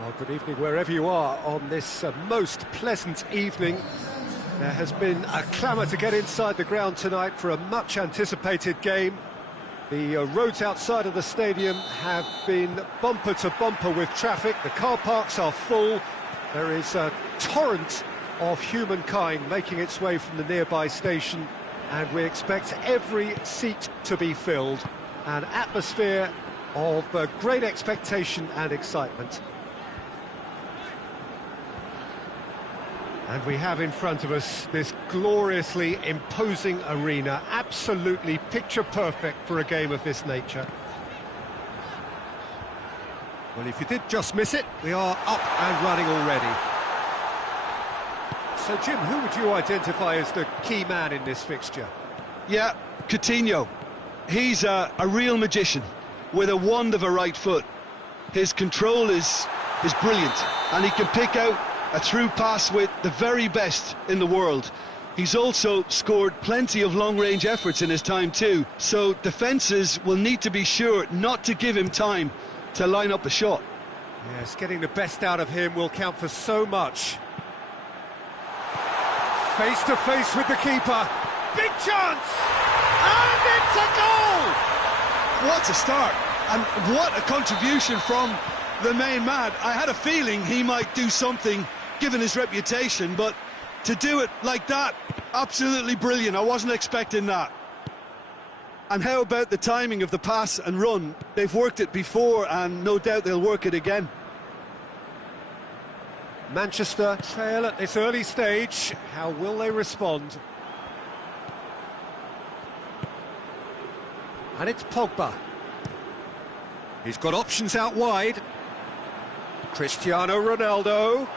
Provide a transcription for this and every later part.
Well, good evening wherever you are on this most pleasant evening. There has been a clamour to get inside the ground tonight for a much-anticipated game. The roads outside of the stadium have been bumper to bumper with traffic. The car parks are full. There is a torrent of humankind making its way from the nearby station, and we expect every seat to be filled. An atmosphere of great expectation and excitement. And we have in front of us this gloriously imposing arena, absolutely picture-perfect for a game of this nature. Well, if you did just miss it, we are up and running already. So, Jim, who would you identify as the key man in this fixture? Yeah, Coutinho. He's a real magician with a wand of a right foot. His control is brilliant, and he can pick out a through pass with the very best in the world. He's also scored plenty of long-range efforts in his time too, so defences will need to be sure not to give him time to line up a shot. Yes, getting the best out of him will count for so much. Face to face with the keeper. Big chance! And it's a goal! What a start, and what a contribution from the main man. I had a feeling he might do something given his reputation, but to do it like that, absolutely brilliant. I wasn't expecting that. And how about the timing of the pass and run? They've worked it before, and no doubt they'll work it again. Manchester trail at this early stage. How will they respond? And it's Pogba. He's got options out wide. Cristiano Ronaldo.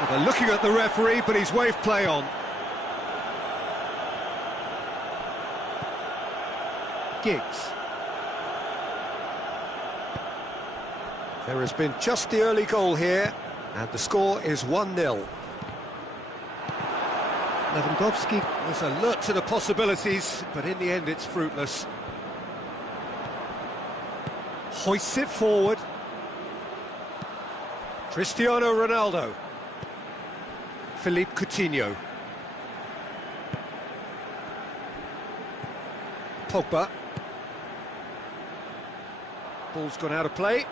Well, they're looking at the referee, but he's waved play on. Giggs. There has been just the early goal here, and the score is 1-0. Lewandowski was alert to the possibilities, but in the end it's fruitless. Hoists it forward. Cristiano Ronaldo. Philippe Coutinho. Pogba. Ball's gone out of play.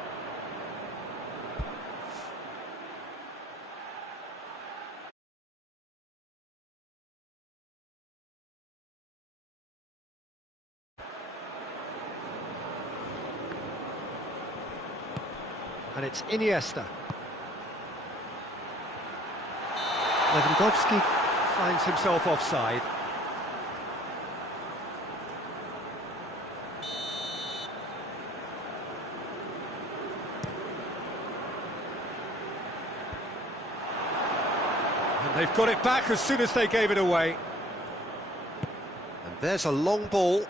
And it's Iniesta. Lewandowski finds himself offside. And they've got it back as soon as they gave it away. And there's a long ball.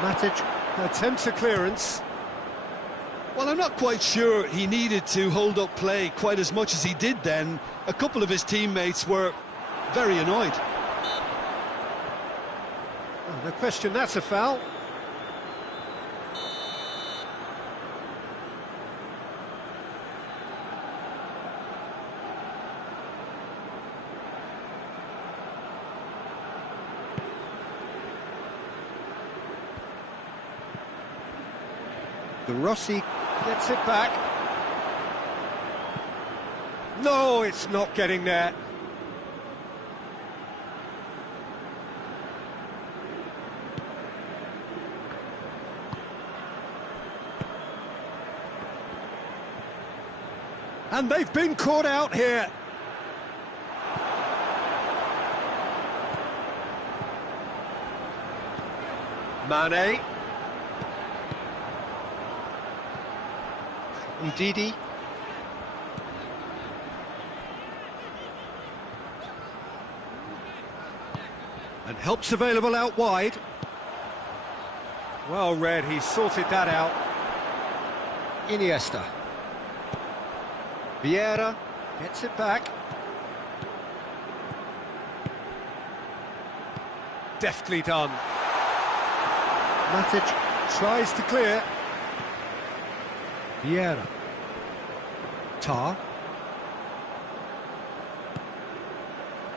Matic attempts a clearance. Well, I'm not quite sure he needed to hold up play quite as much as he did then. A couple of his teammates were very annoyed. Oh, no question, that's a foul. De Rossi gets it back. No, it's not getting there. And they've been caught out here. Mane. Ndidi. And help's available out wide. Well read, he sorted that out. Iniesta. Vieira gets it back. Deftly done. Matic tries to clear. Vieira. Tar.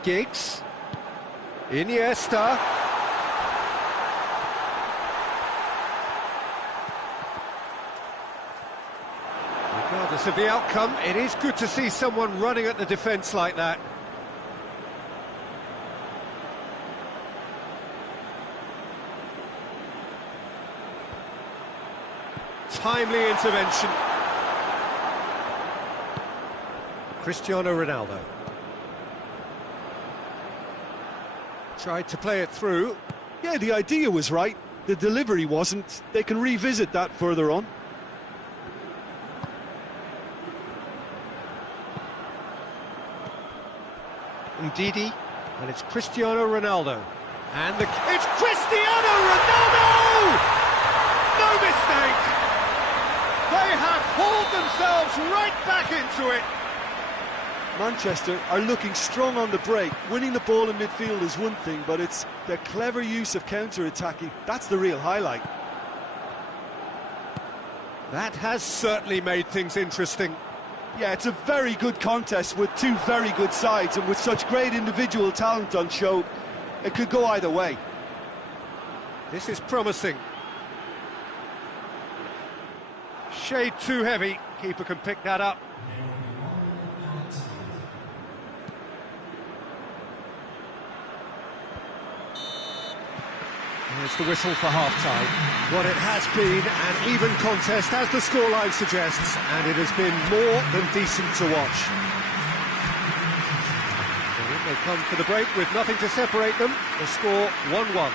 Giggs. Iniesta. Regardless of the outcome, it is good to see someone running at the defence like that. Timely intervention. Cristiano Ronaldo. Tried to play it through. Yeah, the idea was right. The delivery wasn't. They can revisit that further on. Ndidi, and it's Cristiano Ronaldo. And it's Cristiano Ronaldo! No mistake! They have hauled themselves right back into it. Manchester are looking strong on the break. Winning the ball in midfield is one thing, but it's their clever use of counter-attacking. That's the real highlight. That has certainly made things interesting. Yeah, it's a very good contest with two very good sides, and with such great individual talent on show, it could go either way. This is promising. Shade too heavy. Keeper can pick that up. There's the whistle for half-time. What it has been an even contest, as the scoreline suggests, and it has been more than decent to watch. So they come for the break with nothing to separate them. The score 1-1.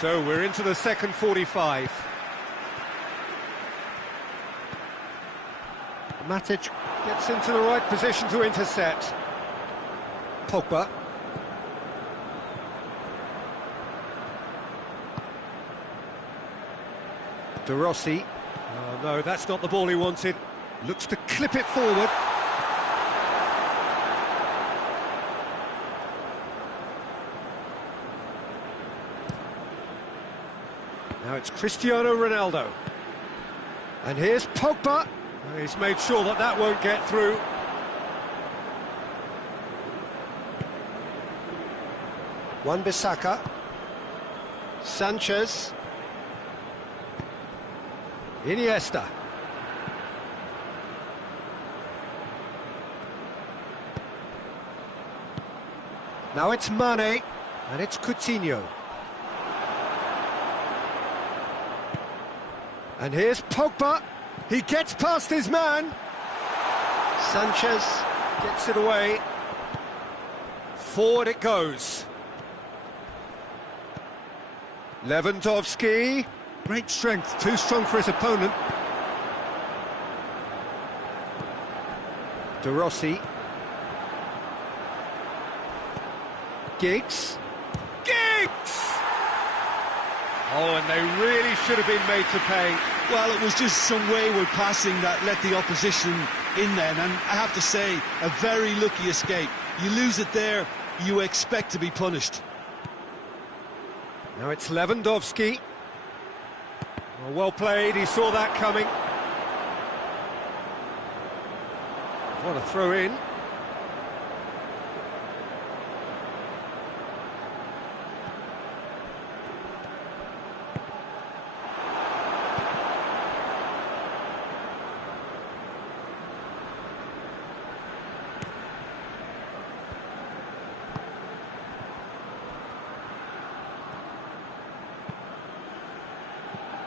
So we're into the second 45. Matic gets into the right position to intercept. Pogba. De Rossi. Oh no, that's not the ball he wanted. Looks to clip it forward. Now it's Cristiano Ronaldo. And here's Pogba. He's made sure that that won't get through. Wan-Bissaka. Sanchez. Iniesta. Now it's Mane. And it's Coutinho. And here's Pogba. He gets past his man. Sanchez gets it away. Forward it goes. Lewandowski. Great strength, too strong for his opponent. De Rossi. Giggs. Giggs! Oh, and they really should have been made to pay. Well, it was just some wayward passing that let the opposition in then, and I have to say, a very lucky escape. You lose it there, you expect to be punished. Now it's Lewandowski. Well played, he saw that coming. What a throw in.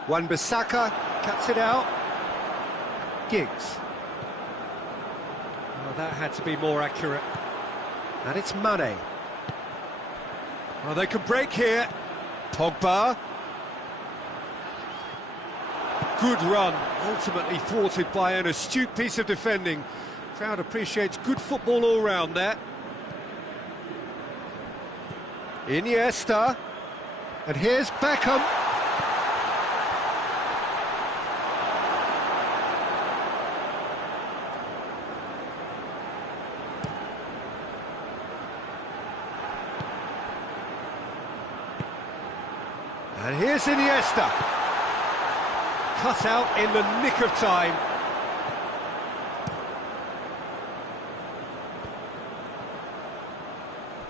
Wan-Bissaka cuts it out. Giggs. Oh, that had to be more accurate. And it's Mane. Oh, they can break here. Pogba. Good run, ultimately thwarted by an astute piece of defending. Crowd appreciates good football all round there. Iniesta. And here's Beckham. And here's Iniesta. Cut out in the nick of time.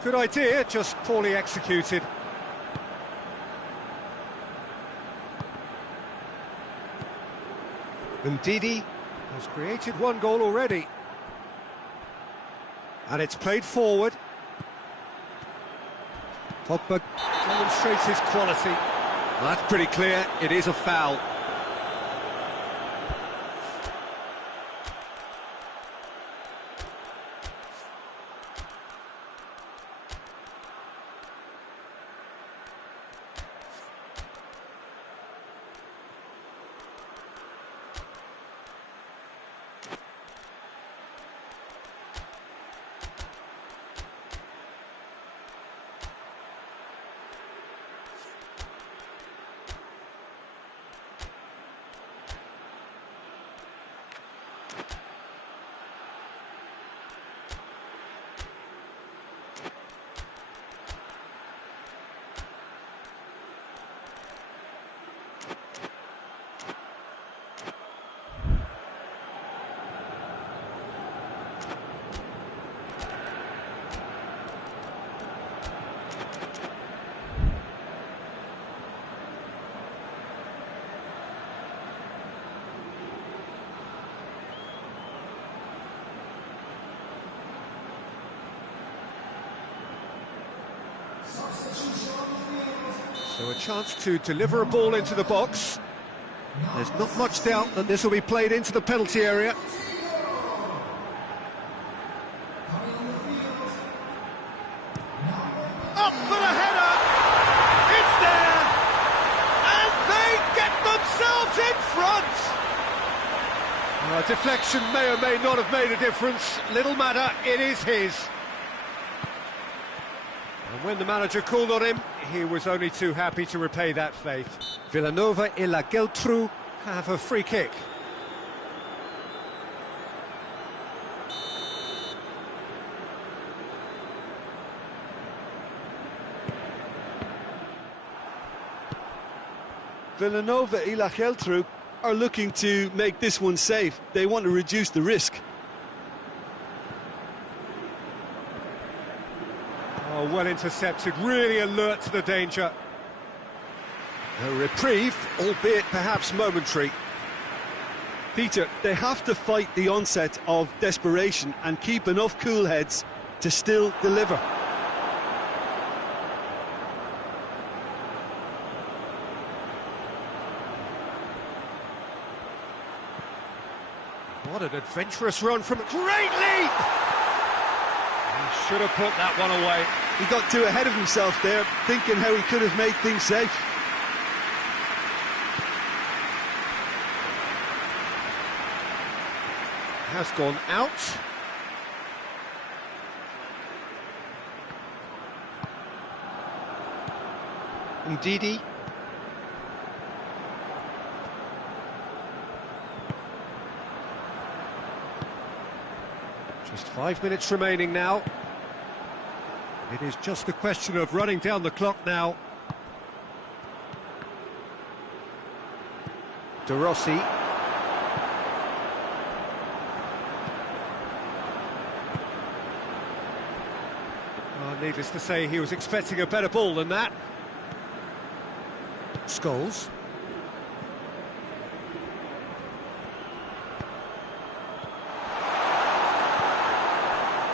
Good idea, just poorly executed. And Ndidi has created one goal already. And it's played forward. Pogba demonstrates his quality. Well, that's pretty clear, it is a foul. So a chance to deliver a ball into the box. There's not much doubt that this will be played into the penalty area. Up for the header! It's there! And they get themselves in front! Deflection may or may not have made a difference. Little matter, it is his. And when the manager called on him, he was only too happy to repay that faith. Villanova et La Geltrú have a free kick. Villanova et La Geltrú are looking to make this one safe. They want to reduce the risk. Oh, well intercepted, really alert to the danger. A reprieve, albeit perhaps momentary. Peter, they have to fight the onset of desperation and keep enough cool heads to still deliver. What an adventurous run from a great leap! He should have put that one away. He got too ahead of himself there, thinking how he could have made things safe. Has gone out. Ndidi. Just 5 minutes remaining now. It is just a question of running down the clock now. De Rossi. Needless to say, he was expecting a better ball than that. Scholes.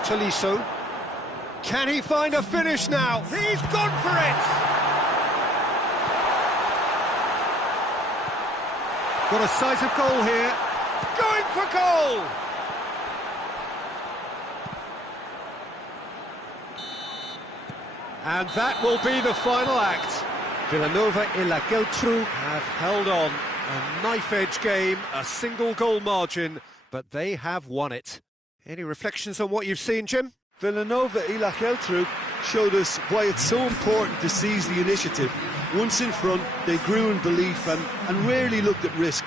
Tolisso. Can he find a finish now? He's gone for it! Got a sight of goal here. Going for goal! And that will be the final act. Villanova and La Geltrú have held on. A knife-edge game, a single goal margin, but they have won it. Any reflections on what you've seen, Jim? Villanova and La Geltrú showed us why it's so important to seize the initiative. Once in front, they grew in belief and rarely looked at risk.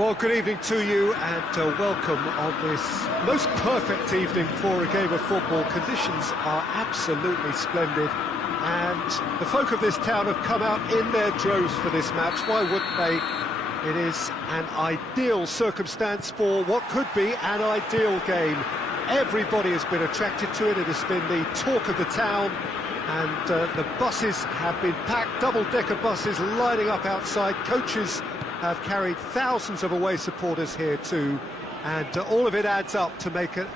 Well, good evening to you and welcome on this most perfect evening for a game of football. Conditions are absolutely splendid and the folk of this town have come out in their droves for this match. Why wouldn't they? It is an ideal circumstance for what could be an ideal game. Everybody has been attracted to it. It has been the talk of the town, and the buses have been packed, double-decker buses lining up outside. Coaches have carried thousands of away supporters here too, and all of it adds up to make a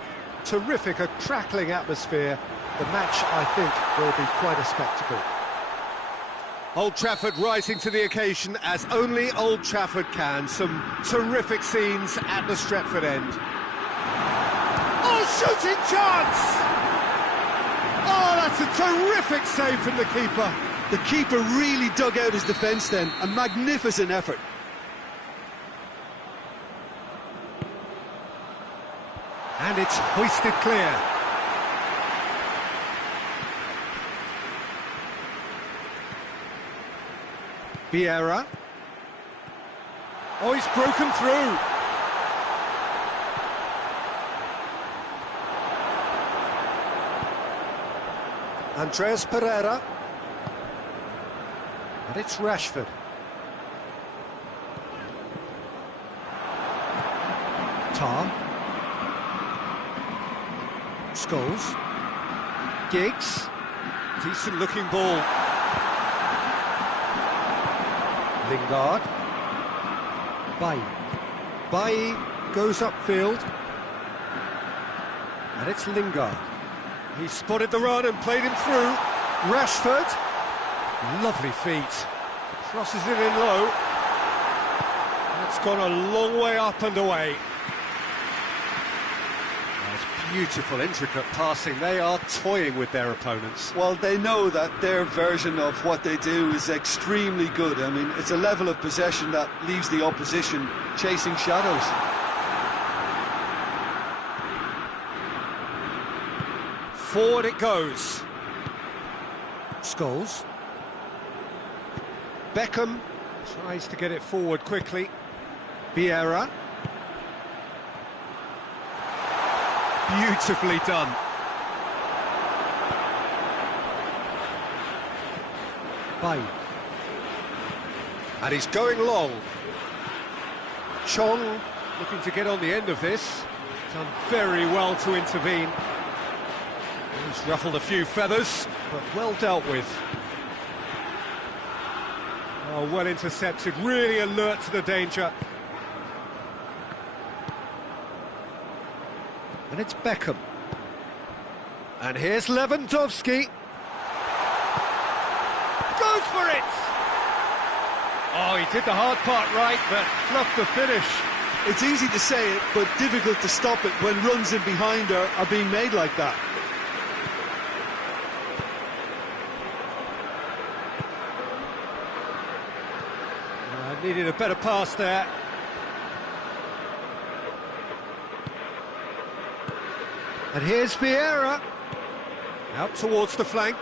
terrific, a crackling atmosphere. The match, I think, will be quite a spectacle. Old Trafford rising to the occasion as only Old Trafford can. Some terrific scenes at the Stretford end. Oh, shooting chance! Oh, that's a terrific save from the keeper. The keeper really dug out his defence then. A magnificent effort. And it's hoisted clear. Vieira. Oh, he's broken through. Andreas Pereira. And it's Rashford. Tar. Scholes. Giggs. Decent looking ball. Lingard. Bailly goes upfield. And it's Lingard. He spotted the run and played him through. Rashford. Lovely feet. Crosses it in low. That's gone a long way up and away. Beautiful, intricate passing. They are toying with their opponents. Well, they know that their version of what they do is extremely good. I mean, it's a level of possession that leaves the opposition chasing shadows. Forward it goes. Scholes. Beckham tries to get it forward quickly. Vieira. Beautifully done. Bailly. And he's going long. Chong looking to get on the end of this. Done very well to intervene. He's ruffled a few feathers, but well dealt with. Oh, well intercepted, really alert to the danger. And it's Beckham. And here's Lewandowski. Goes for it! Oh, he did the hard part right, but fluffed the finish. It's easy to say it, but difficult to stop it when runs in behind are being made like that. Needed a better pass there. And here's Vieira. Out towards the flank.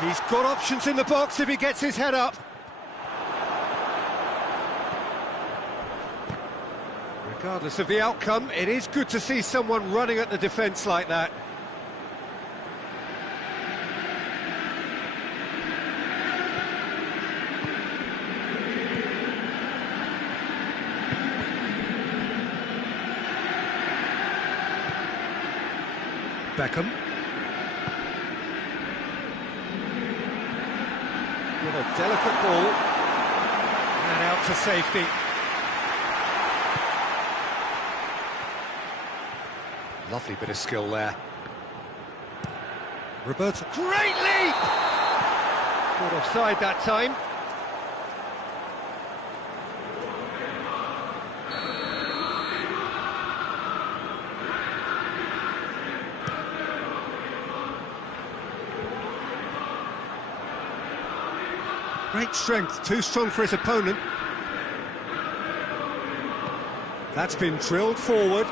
He's got options in the box if he gets his head up. Regardless of the outcome, it is good to see someone running at the defence like that. Beckham. With a delicate ball. And out to safety. Lovely bit of skill there. Roberto. Great leap! Caught offside that time. Great strength, too strong for his opponent. That's been drilled forward.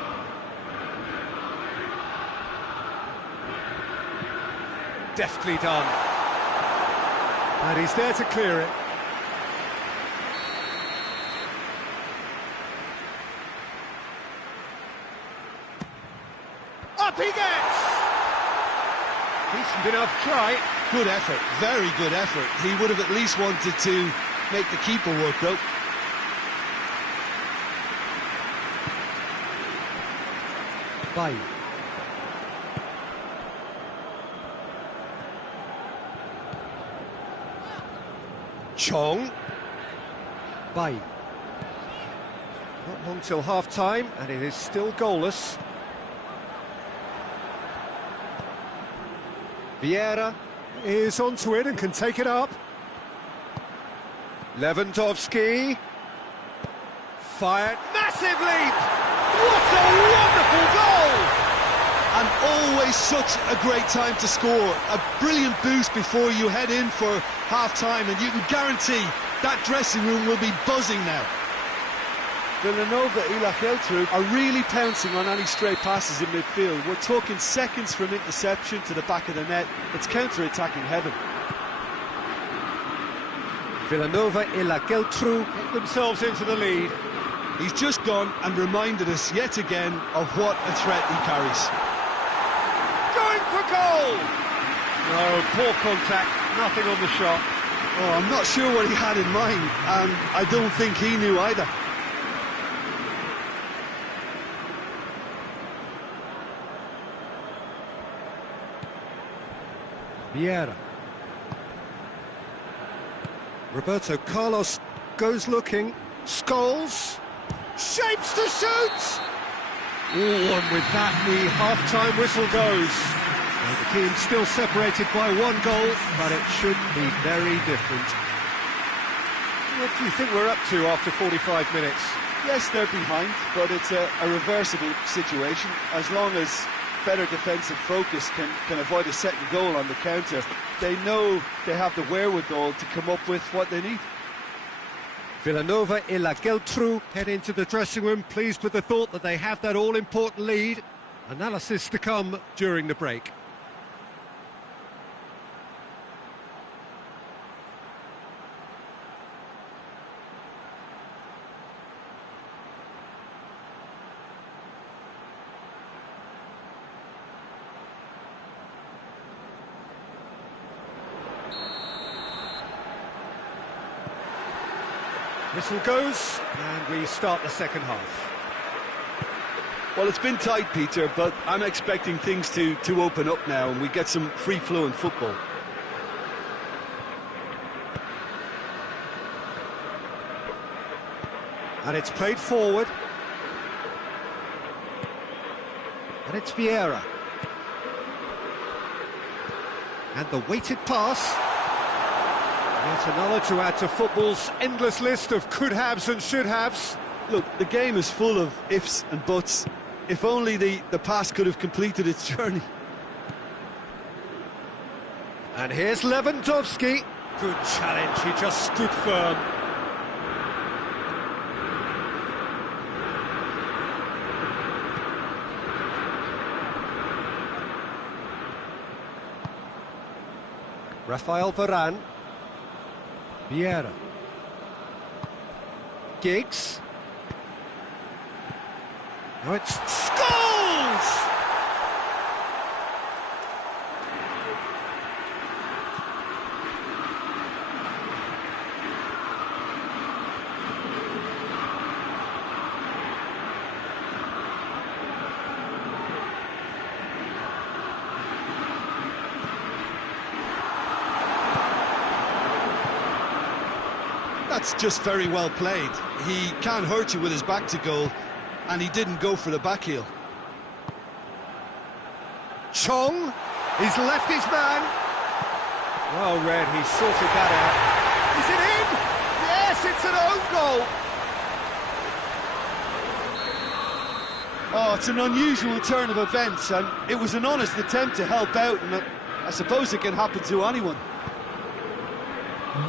Deftly done. And he's there to clear it. Up he gets! Decent enough try. Good effort, very good effort. He would have at least wanted to make the keeper work, though. Bailly. Chong. Bailly. Not long till half-time, and it is still goalless. Vieira is onto it and can take it up. Lewandowski. Fired. Massive leap! What a wonderful goal! And always such a great time to score. A brilliant boost before you head in for half-time, and you can guarantee that dressing room will be buzzing now. Villanova Ila Geltrú are really pouncing on any stray passes in midfield. We're talking seconds from interception to the back of the net. It's counter-attacking heaven. Villanova Ila Geltrú get themselves into the lead. He's just gone and reminded us yet again of what a threat he carries. Going for goal! No, poor contact, nothing on the shot. Oh, I'm not sure what he had in mind, and I don't think he knew either. Vieira. Roberto Carlos goes looking. Scholes. Shapes to shoot! Ooh, and with that, the half-time whistle goes. Well, the team's still separated by one goal, but it should be very different. What do you think we're up to after 45 minutes? Yes, they're behind, but it's a reversible situation. As long as better defensive focus can avoid a second goal on the counter, they know they have the wherewithal to come up with what they need. Villanova Ila Geltrú head into the dressing room, pleased with the thought that they have that all-important lead. Analysis to come during the break. Whistle goes, and we start the second half. Well, it's been tight, Peter, but I'm expecting things to open up now and we get some free-flowing football. And it's played forward. And it's Vieira. And the weighted pass. Yet another to add to football's endless list of could-haves and should-haves. Look, the game is full of ifs and buts. If only the pass could have completed its journey. And here's Lewandowski. Good challenge, he just stood firm. Rafael Varane. Vieira. Giggs. Now it's Scholes! That's just very well played. He can't hurt you with his back to goal, and he didn't go for the back heel. Chong, he's left his man. Well read, he sorted that out. Is it in? Yes, it's an own goal. Oh, it's an unusual turn of events, and it was an honest attempt to help out, and I suppose it can happen to anyone.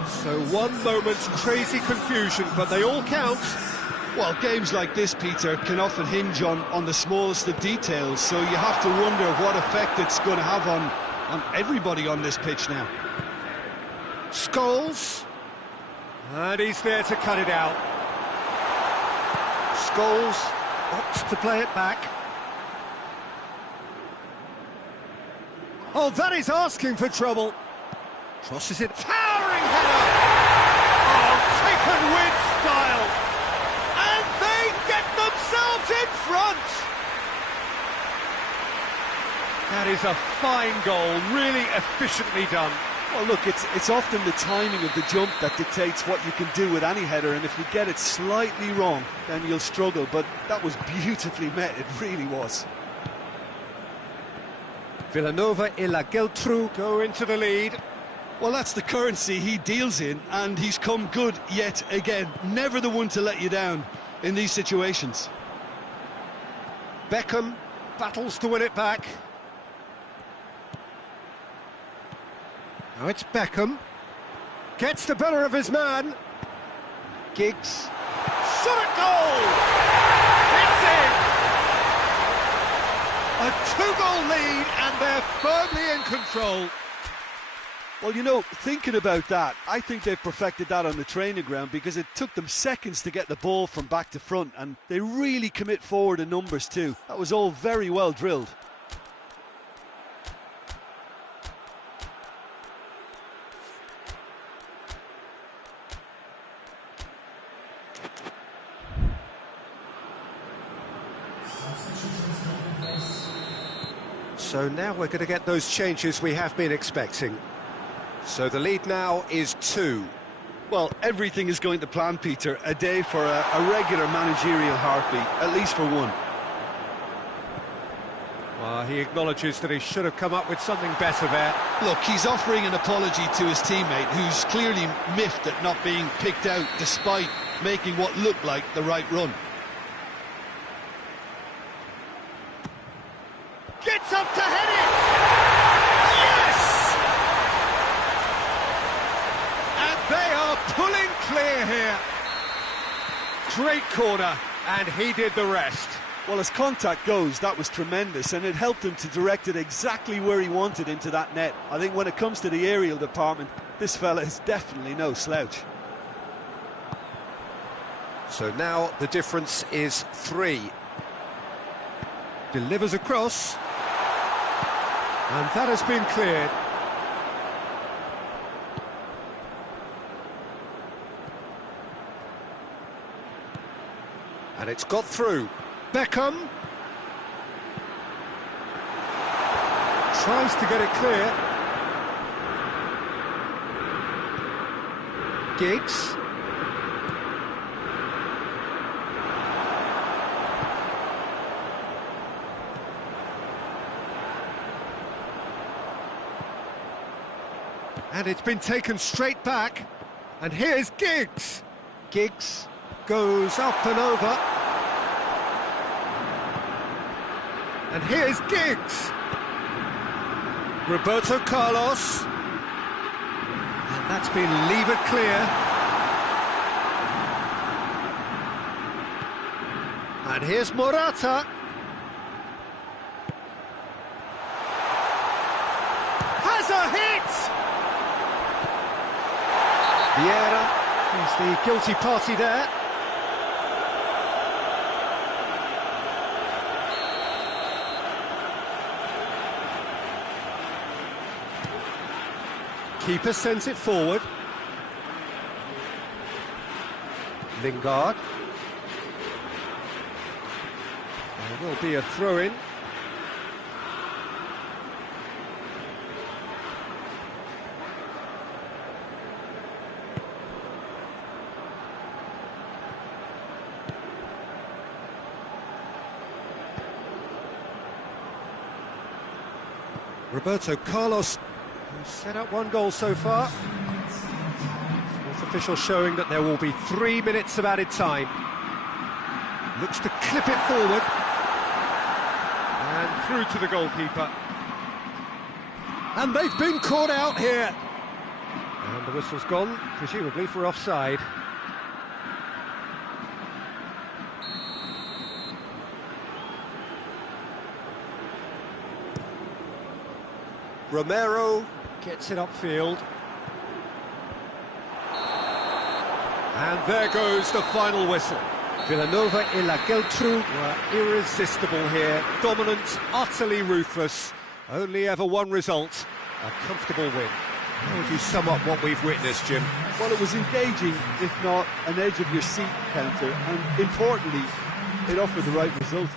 So one moment's crazy confusion, but they all count. Well, games like this, Peter, can often hinge on the smallest of details, so you have to wonder what effect it's going to have on everybody on this pitch now. Scholes. And he's there to cut it out. Scholes opts to play it back. Oh, that is asking for trouble. Crosses it. Towering header! Oh, taken with style. And they get themselves in front. That is a fine goal, really efficiently done. Well, look, it's often the timing of the jump that dictates what you can do with any header, and if you get it slightly wrong, then you'll struggle, but that was beautifully met, it really was. Villanova and La Geltrú go into the lead. Well, that's the currency he deals in, and he's come good yet again. Never the one to let you down in these situations. Beckham battles to win it back. Now it's Beckham. Gets the better of his man. Giggs. Shot at goal! It's in! A two-goal lead, and they're firmly in control. Well, you know, thinking about that, I think they've perfected that on the training ground, because it took them seconds to get the ball from back to front, and they really commit forward in numbers too. That was all very well drilled. So now we're going to get those changes we have been expecting. So the lead now is 2. Well, everything is going to plan, Peter. A day for a regular managerial heartbeat, at least for one. Well, he acknowledges that he should have come up with something better there. Look, he's offering an apology to his teammate, who's clearly miffed at not being picked out despite making what looked like the right run. Gets up to head it! Yes! And they are pulling clear here. Great corner, and he did the rest. Well, as contact goes, that was tremendous, and it helped him to direct it exactly where he wanted into that net. I think when it comes to the aerial department, this fella is definitely no slouch. So now the difference is 3. Delivers across. And that has been cleared. And it's got through. Beckham tries to get it clear. Giggs. And it's been taken straight back. And here's Giggs. Giggs goes up and over. And here's Giggs. Roberto Carlos. And that's been levered clear. And here's Morata. Has a hit! Vieira is the guilty party there. Keeper sends it forward. Lingard. There will be a throw-in. Roberto Carlos set up 1 goal so far. Fourth official showing that there will be 3 minutes of added time. Looks to clip it forward. And through to the goalkeeper. And they've been caught out here. And the whistle's gone, presumably for offside. Romero gets it upfield. And there goes the final whistle. Villanova and La Geltrú were irresistible here. Dominant, utterly ruthless. Only ever one result, a comfortable win. How would you sum up what we've witnessed, Jim? Well, it was engaging, if not an edge-of-your-seat counter, and importantly, it offered the right result.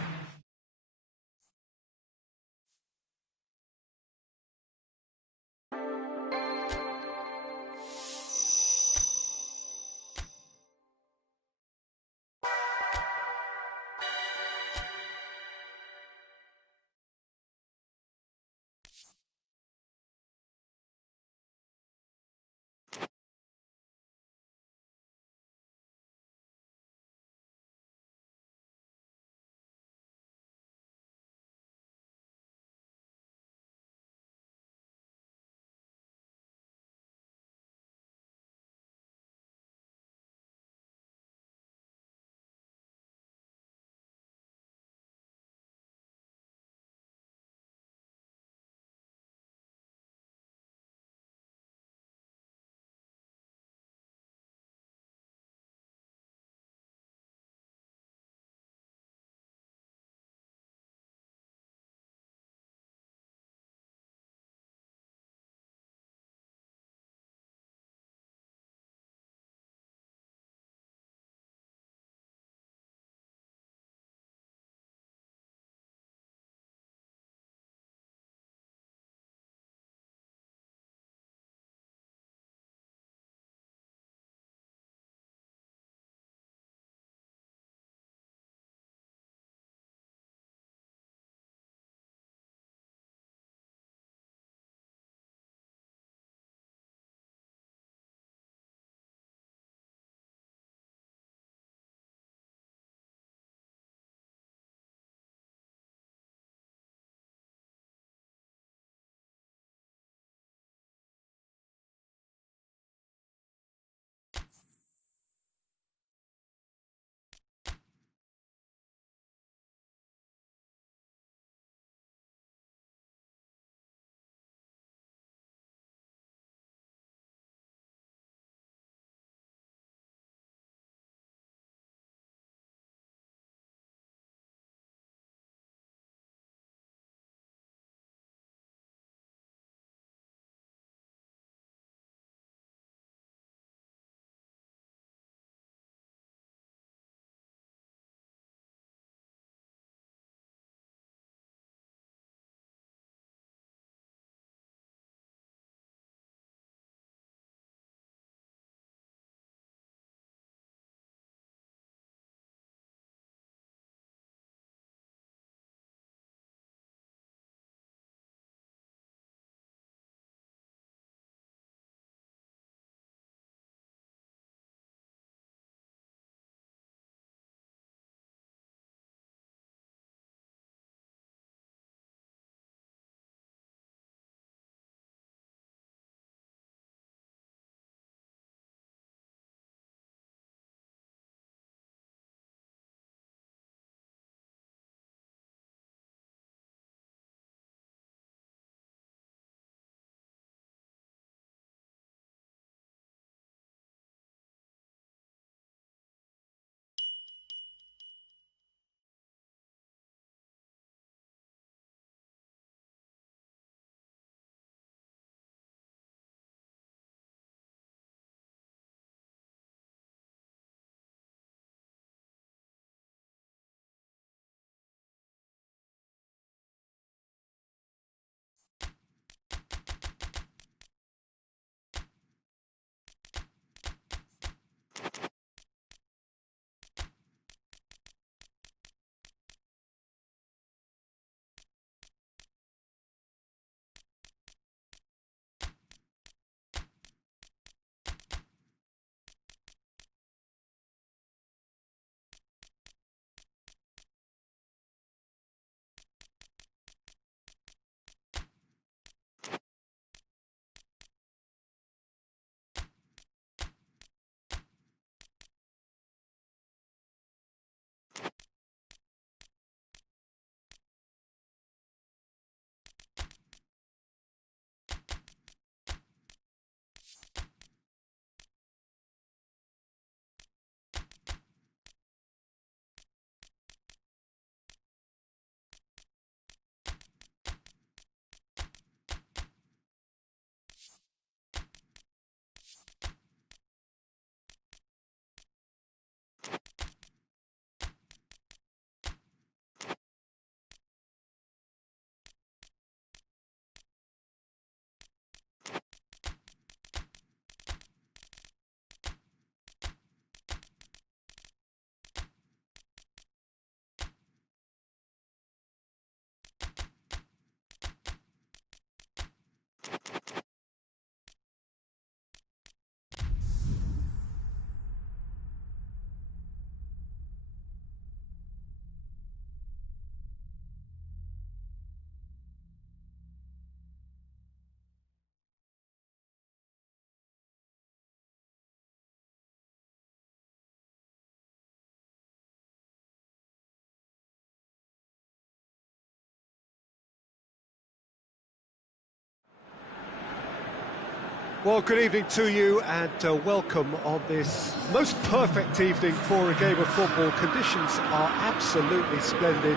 Well, good evening to you and welcome on this most perfect evening for a game of football. Conditions are absolutely splendid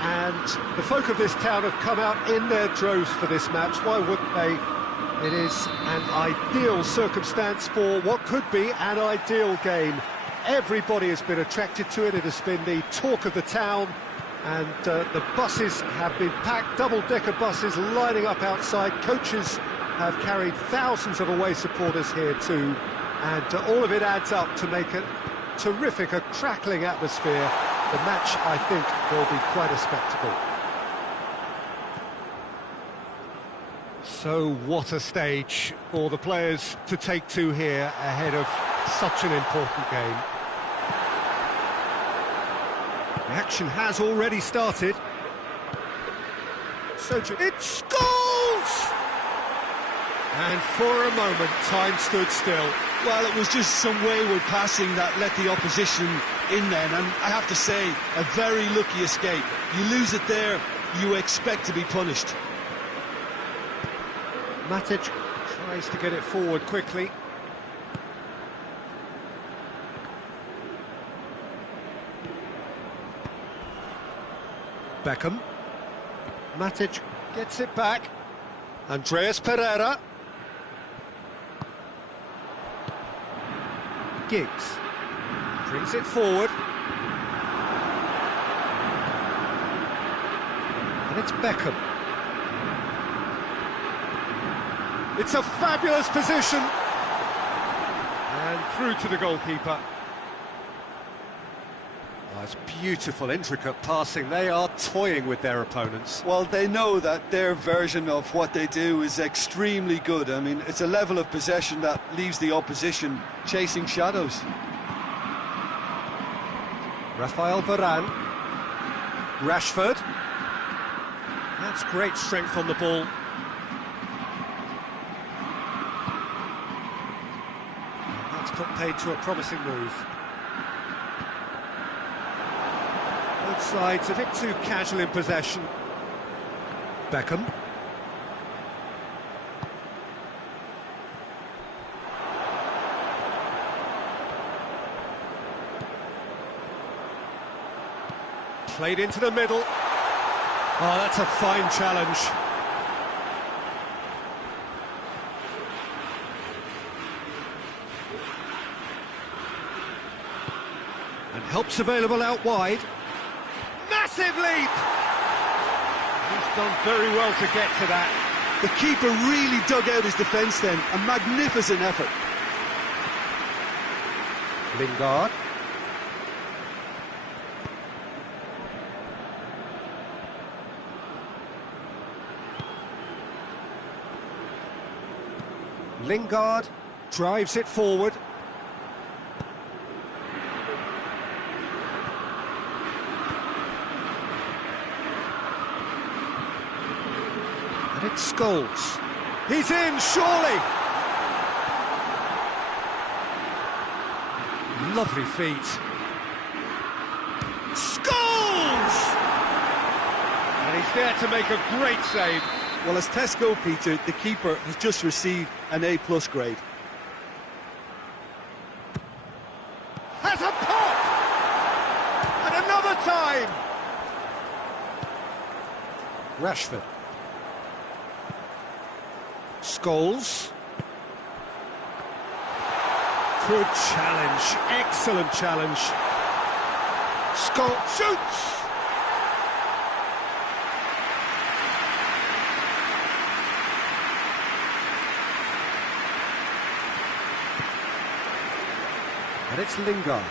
and the folk of this town have come out in their droves for this match. Why wouldn't they? It is an ideal circumstance for what could be an ideal game. Everybody has been attracted to it. It has been the talk of the town and the buses have been packed, double-decker buses lining up outside. Coaches have carried thousands of away supporters here too, and all of it adds up to make a terrific, a crackling atmosphere. The match, I think, will be quite a spectacle. So what a stage for the players to take to here ahead of such an important game. The action has already started. It's goals! And for a moment, time stood still. Well, it was just some wayward passing that let the opposition in then, and I have to say, a very lucky escape. You lose it there, you expect to be punished. Matic tries to get it forward quickly. Beckham. Matic gets it back. Andreas Pereira. Giggs brings it forward. And it's Beckham. It's a fabulous position. And through to the goalkeeper. Oh, it's beautiful, intricate passing. They are toying with their opponents. Well, they know that their version of what they do is extremely good. I mean, it's a level of possession that leaves the opposition chasing shadows. Rafael Varane. Rashford. That's great strength on the ball. And that's put paid to a promising move. Both sides a bit too casual in possession. Beckham. Played into the middle. Oh, that's a fine challenge. And help's available out wide. Massive leap! He's done very well to get to that. The keeper really dug out his defence then, a magnificent effort. Lingard. Lingard drives it forward. And it's Scholes. He's in, surely! Lovely feet. Scholes! And he's there to make a great save. Well, as Tesco, Peter, the keeper has just received an A+ grade. Has a pop! And another time! Rashford. Scholes. Good challenge, excellent challenge. Scholes shoots! And it's Lingard.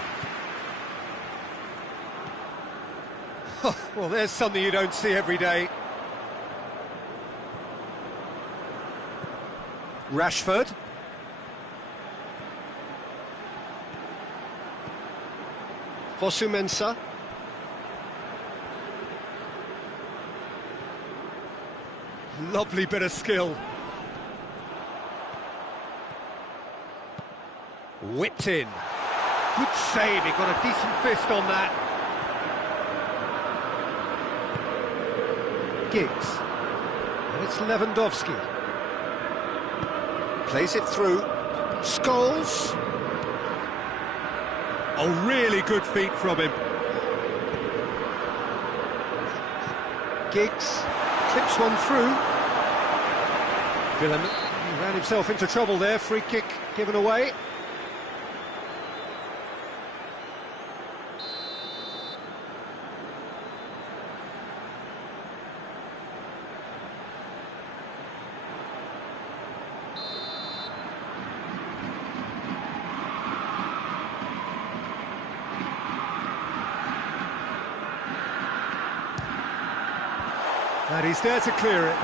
Well, there's something you don't see every day. Rashford. Fosu Mensah. Lovely bit of skill. Whipped in. Good save, he got a decent fist on that. Giggs. And it's Lewandowski. Plays it through. Scholes. Oh, really good feet from him. Giggs clips one through. Villan ran himself into trouble there. Free kick given away. And he's there to clear it.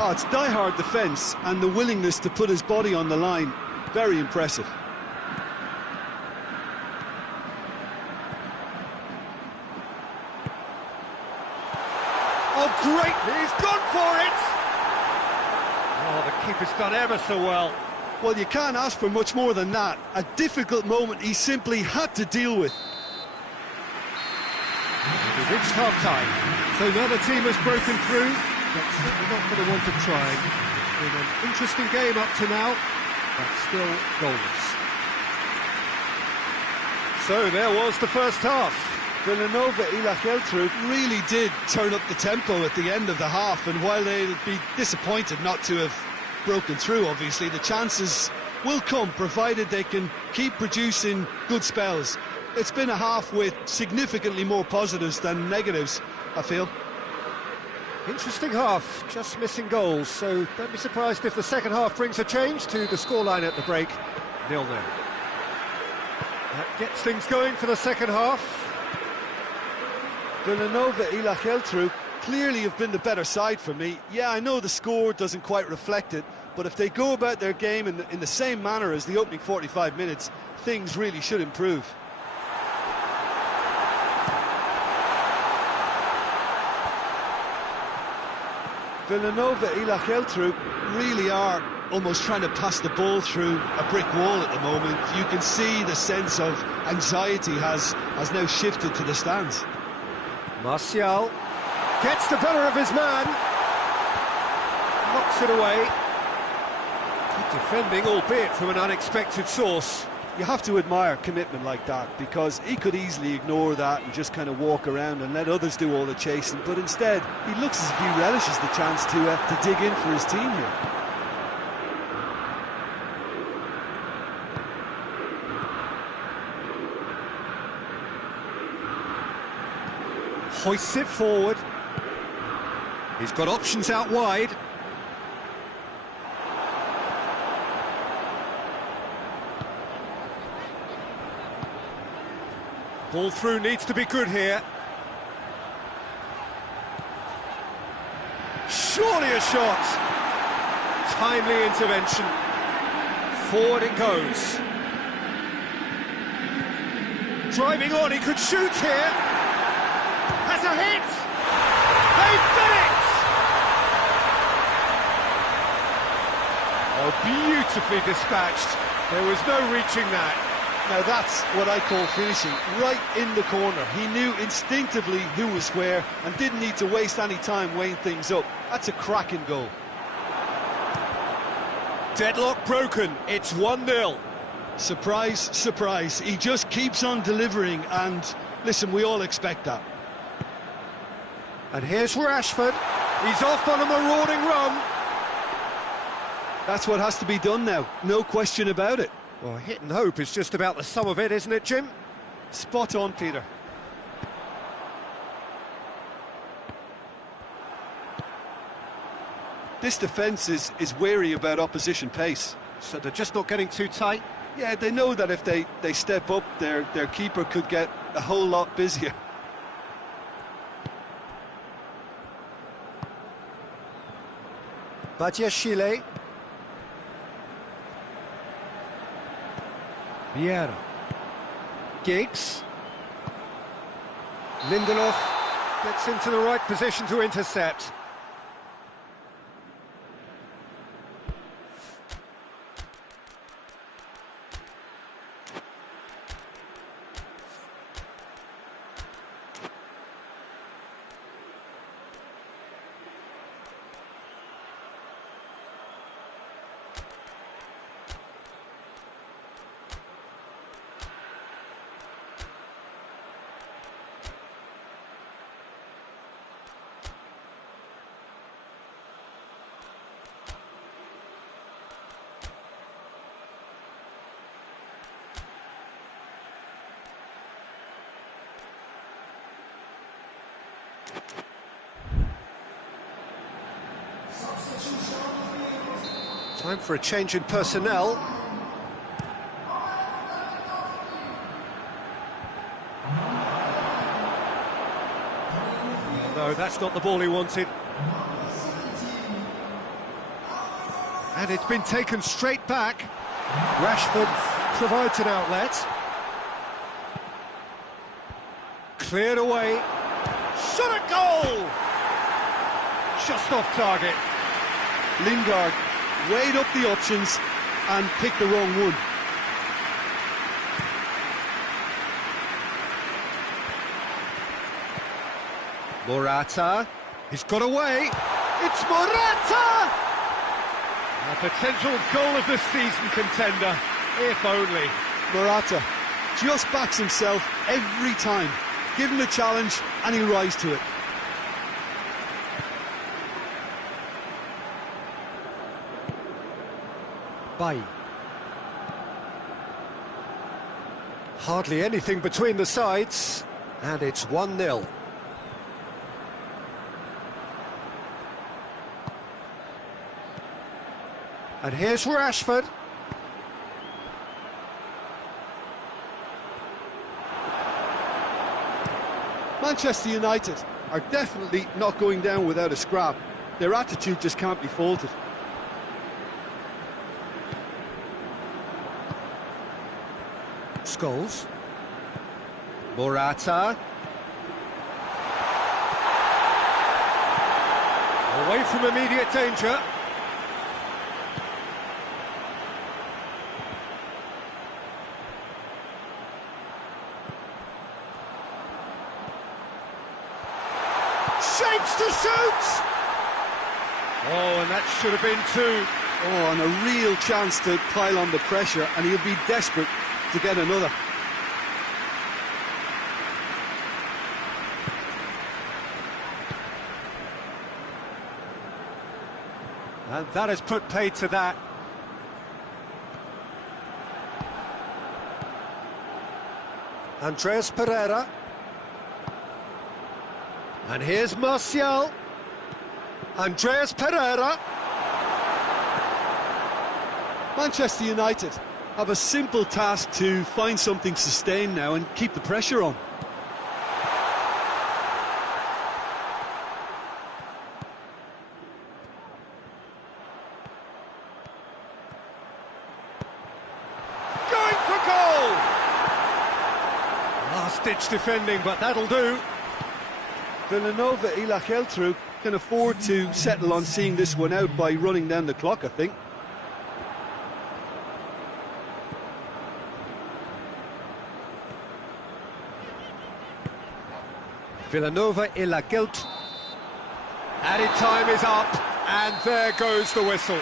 Oh, it's die-hard defence and the willingness to put his body on the line. Very impressive. Oh, great! He's gone for it! Oh, the keeper's done ever so well. Well, you can't ask for much more than that. A difficult moment he simply had to deal with. We've reached half-time. So another team has broken through, but certainly not for the want of trying. It's been an interesting game up to now, but still goalless. So there was the first half. Villanova Ilach Really did turn up the tempo at the end of the half, and while they'll be disappointed not to have broken through, obviously, the chances will come, provided they can keep producing good spells. It's been a half with significantly more positives than negatives, I feel. Interesting half, just missing goals, so don't be surprised if the second half brings a change to the scoreline at the break, 0-0. That gets things going for the second half. Villanova Ilach Clearly have been the better side for me. Yeah, I know the score doesn't quite reflect it, but if they go about their game in the same manner as the opening 45 minutes, things really should improve. Villanova Ilach really are almost trying to pass the ball through a brick wall at the moment. You can see the sense of anxiety has now shifted to the stands. Martial gets the better of his man, knocks it away. Good defending, albeit from an unexpected source. You have to admire commitment like that, because he could easily ignore that and just kind of walk around and let others do all the chasing, but instead he looks as if he relishes the chance to dig in for his team here. Hoists it forward. He's got options out wide. Ball through needs to be good here. Surely a shot. Timely intervention. Forward it goes. Driving on, he could shoot here. Has a hit. They've done it! Oh, beautifully dispatched. There was no reaching that. Now that's what I call finishing, right in the corner. He knew instinctively who was where and didn't need to waste any time weighing things up. That's a cracking goal. Deadlock broken, it's 1-0. Surprise, surprise, he just keeps on delivering, and listen, we all expect that. And here's Rashford, he's off on a marauding run. That's what has to be done now, no question about it. Well, hit and hope is just about the sum of it, isn't it, Jim? Spot on, Peter. This defence is wary about opposition pace. So they're just not getting too tight? Yeah, they know that if they step up, their keeper could get a whole lot busier. Badiashile. Vieira. Giggs. Lindelof gets into the right position to intercept. Time for a change in personnel. No, that's not the ball he wanted. And it's been taken straight back. Rashford provides an outlet. Cleared away. Shot at goal! Just off target. Lingard weighed up the options and picked the wrong one. Morata. He's got away. It's Morata! A potential goal of the season contender, if only. Morata just backs himself every time. Give him the challenge and he'll rise to it. Bailly. Hardly anything between the sides, and it's 1-0. And here's Rashford. Manchester United are definitely not going down without a scrap. Their attitude just can't be faulted. Scholes. Morata. Away from immediate danger. Shapes to shoot! Oh, and that should have been two. Oh, and a real chance to pile on the pressure, and he'll be desperate to get another. And that has put paid to that. Andreas Pereira. And here's Martial. Andreas Pereira. Manchester United have a simple task to find something sustained now and keep the pressure on. Going for goal! Last-ditch defending, but that'll do. Villanova Ilakeltru can afford to settle on seeing this one out by running down the clock, I think. Villanova Ilakeltru. Added time is up, and there goes the whistle.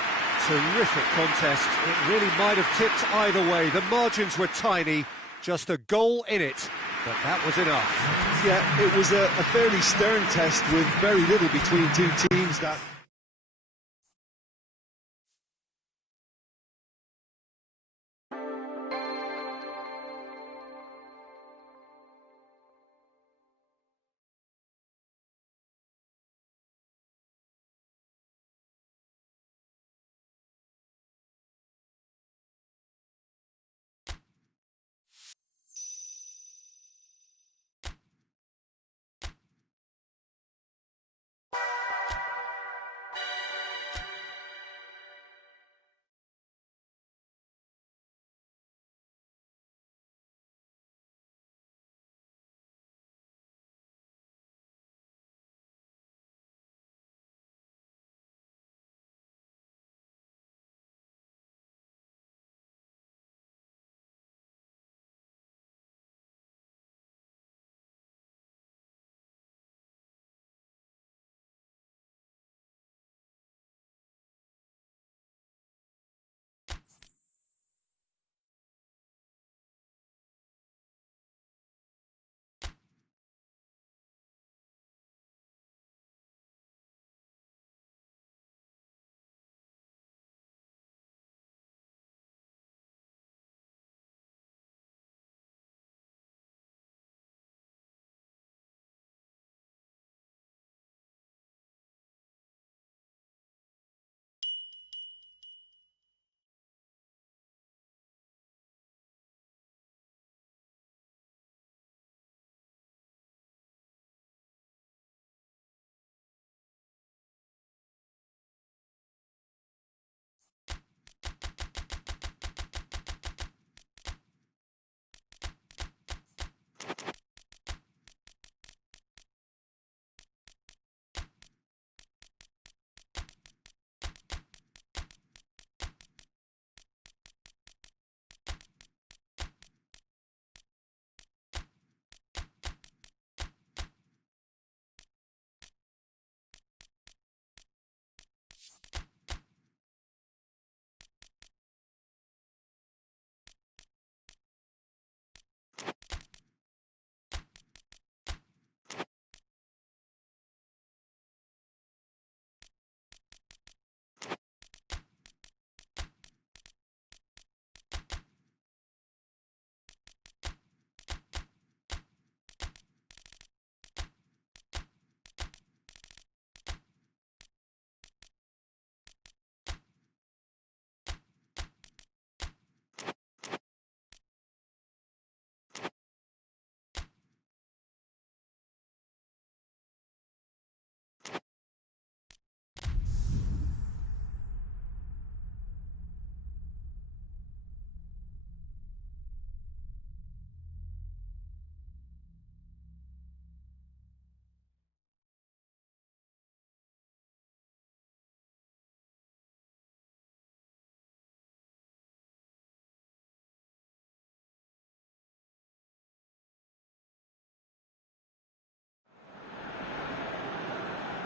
Terrific contest. It really might have tipped either way. The margins were tiny, just a goal in it, but that was enough. Yeah, it was a fairly stern test with very little between two teams. That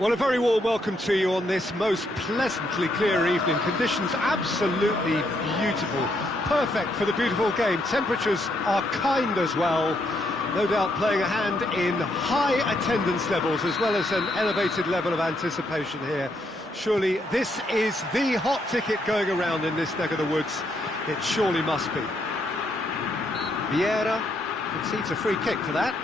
Well, a very warm welcome to you on this most pleasantly clear evening. Conditions absolutely beautiful. Perfect for the beautiful game. Temperatures are kind as well. No doubt playing a hand in high attendance levels as well as an elevated level of anticipation here. Surely this is the hot ticket going around in this neck of the woods. It surely must be. Vieira concedes a free kick for that.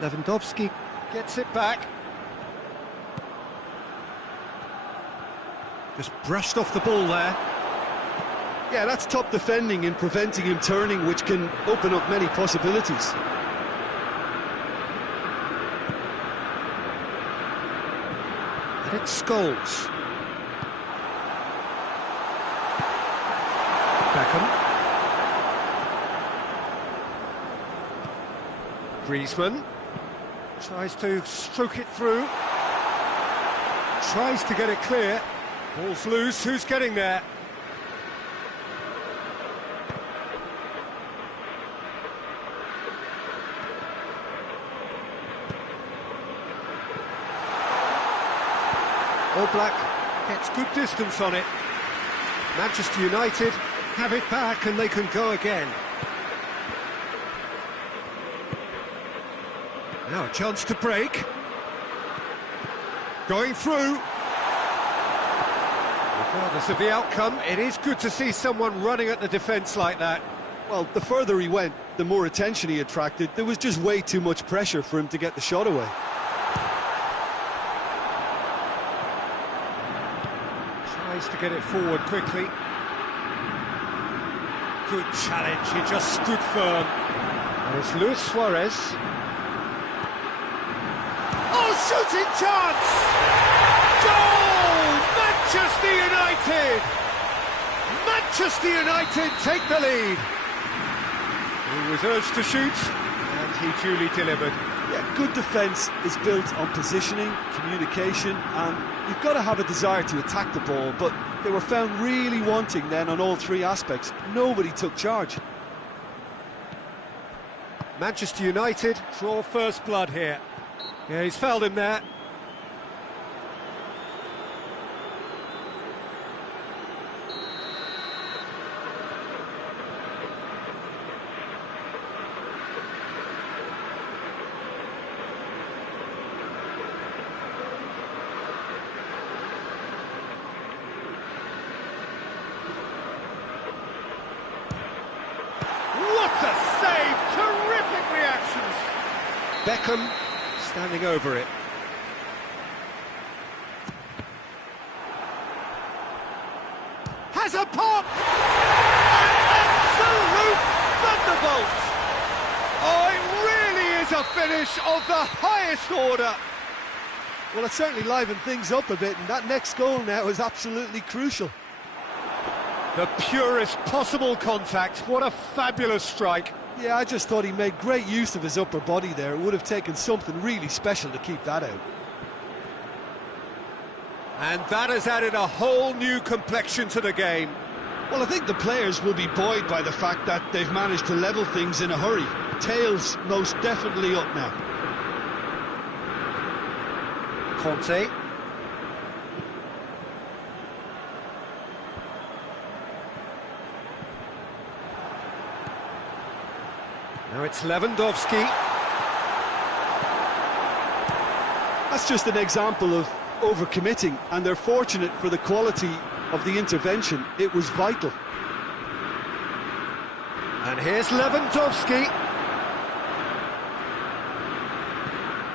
Lewandowski gets it back. Just brushed off the ball there. Yeah, that's top defending and preventing him turning, which can open up many possibilities. And it's Scholes. Beckham. Griezmann tries to stroke it through. Tries to get it clear. Ball's loose. Who's getting there? Oblak gets good distance on it. Manchester United have it back and they can go again. Now a chance to break. Going through. Regardless of the outcome, it is good to see someone running at the defence like that. Well, the further he went, the more attention he attracted. There was just way too much pressure for him to get the shot away. Tries to get it forward quickly. Good challenge, he just stood firm. And it's Luis Suarez. Oh, shooting chance! Goal! Manchester United! Manchester United take the lead. He was urged to shoot, and he duly delivered. Yeah, good defence is built on positioning, communication, and you've got to have a desire to attack the ball, but they were found really wanting then on all three aspects. Nobody took charge. Manchester United draw first blood here. Yeah, he's fouled him there. What a save! Terrific reactions! Beckham standing over it. Has a pop! An absolute thunderbolt! Oh, it really is a finish of the highest order. Well, it certainly livened things up a bit, and that next goal now is absolutely crucial. The purest possible contact. What a fabulous strike. Yeah, I just thought he made great use of his upper body there. It would have taken something really special to keep that out. And that has added a whole new complexion to the game. Well, I think the players will be buoyed by the fact that they've managed to level things in a hurry. Tails most definitely up now. Conte. Now it's Lewandowski. That's just an example of overcommitting, and they're fortunate for the quality of the intervention. It was vital. And here's Lewandowski.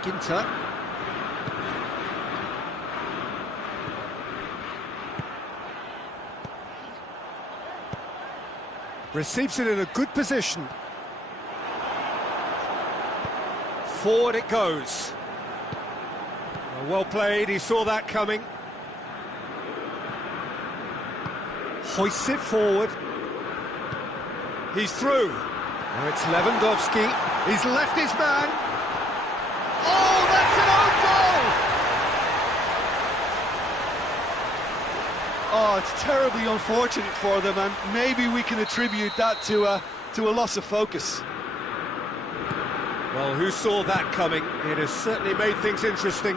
Ginter. Receives it in a good position. Forward it goes. Well played, he saw that coming. Hoists it forward. He's through. Now it's Lewandowski. He's left his man. Oh, that's an own goal! Oh, it's terribly unfortunate for them, and maybe we can attribute that to a loss of focus. Well, who saw that coming? It has certainly made things interesting.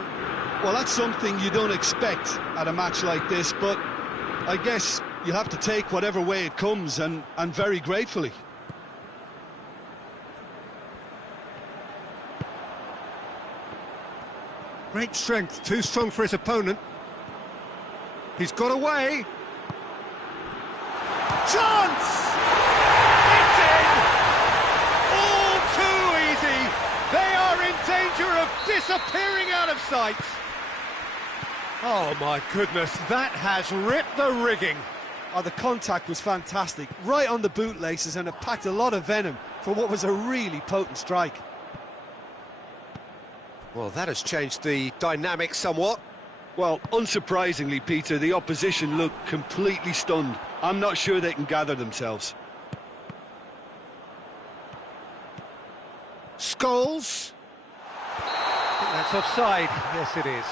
Well, that's something you don't expect at a match like this, but I guess you have to take whatever way it comes, and very gratefully. Great strength, too strong for his opponent. He's got away. Chance! It's in! All too easy. They are in danger of disappearing out of sight. Oh my goodness, that has ripped the rigging. Oh, the contact was fantastic, right on the bootlaces, and it packed a lot of venom for what was a really potent strike. Well, that has changed the dynamic somewhat. Well, unsurprisingly, Peter, the opposition look completely stunned. I'm not sure they can gather themselves. Scholes. I think that's offside. Yes, it is.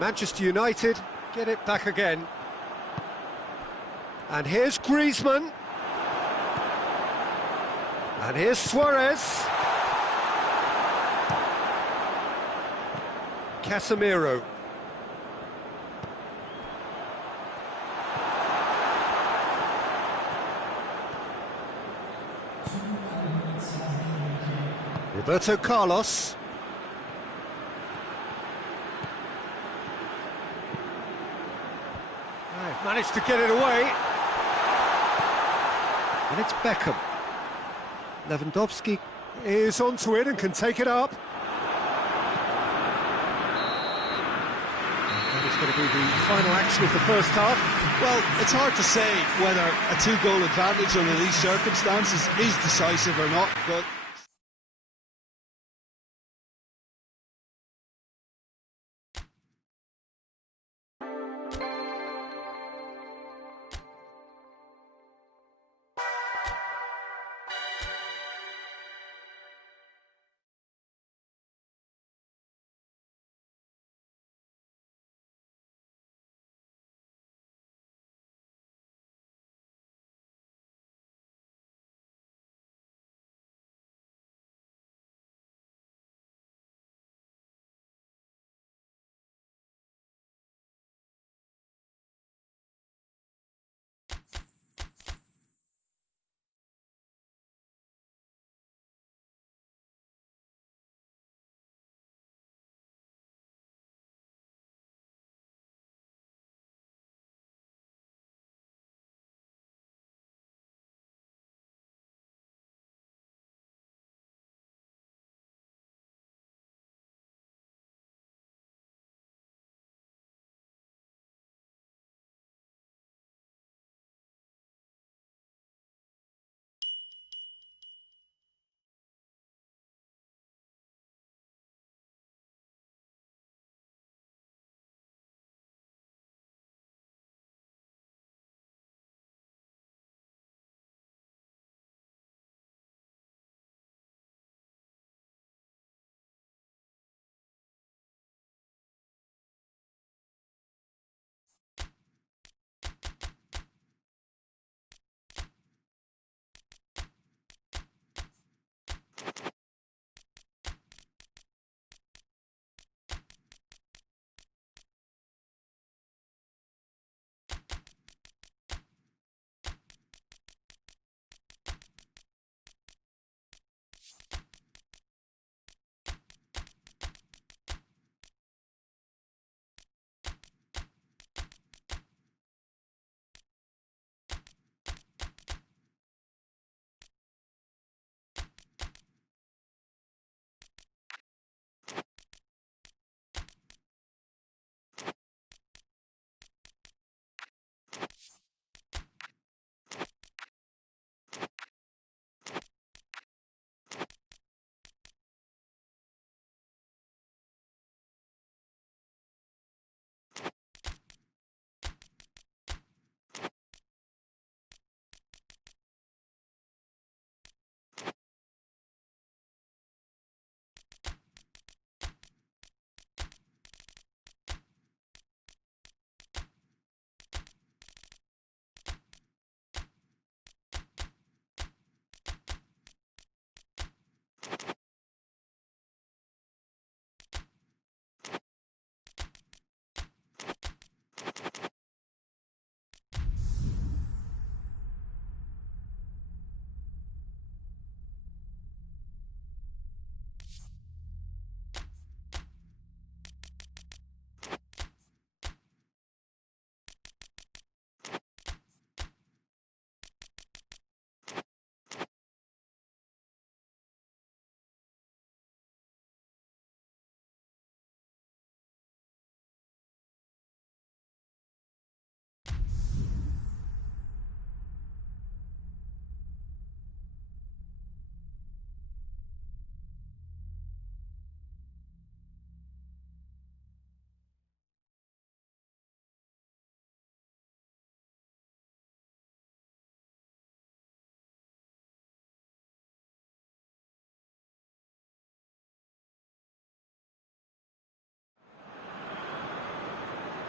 Manchester United get it back again. And here's Griezmann. And here's Suarez. Casemiro. Roberto Carlos. They've managed to get it away. And it's Beckham. Lewandowski is onto it and can take it up. And it's going to be the final action of the first half. Well, it's hard to say whether a two-goal advantage under these circumstances is decisive or not, but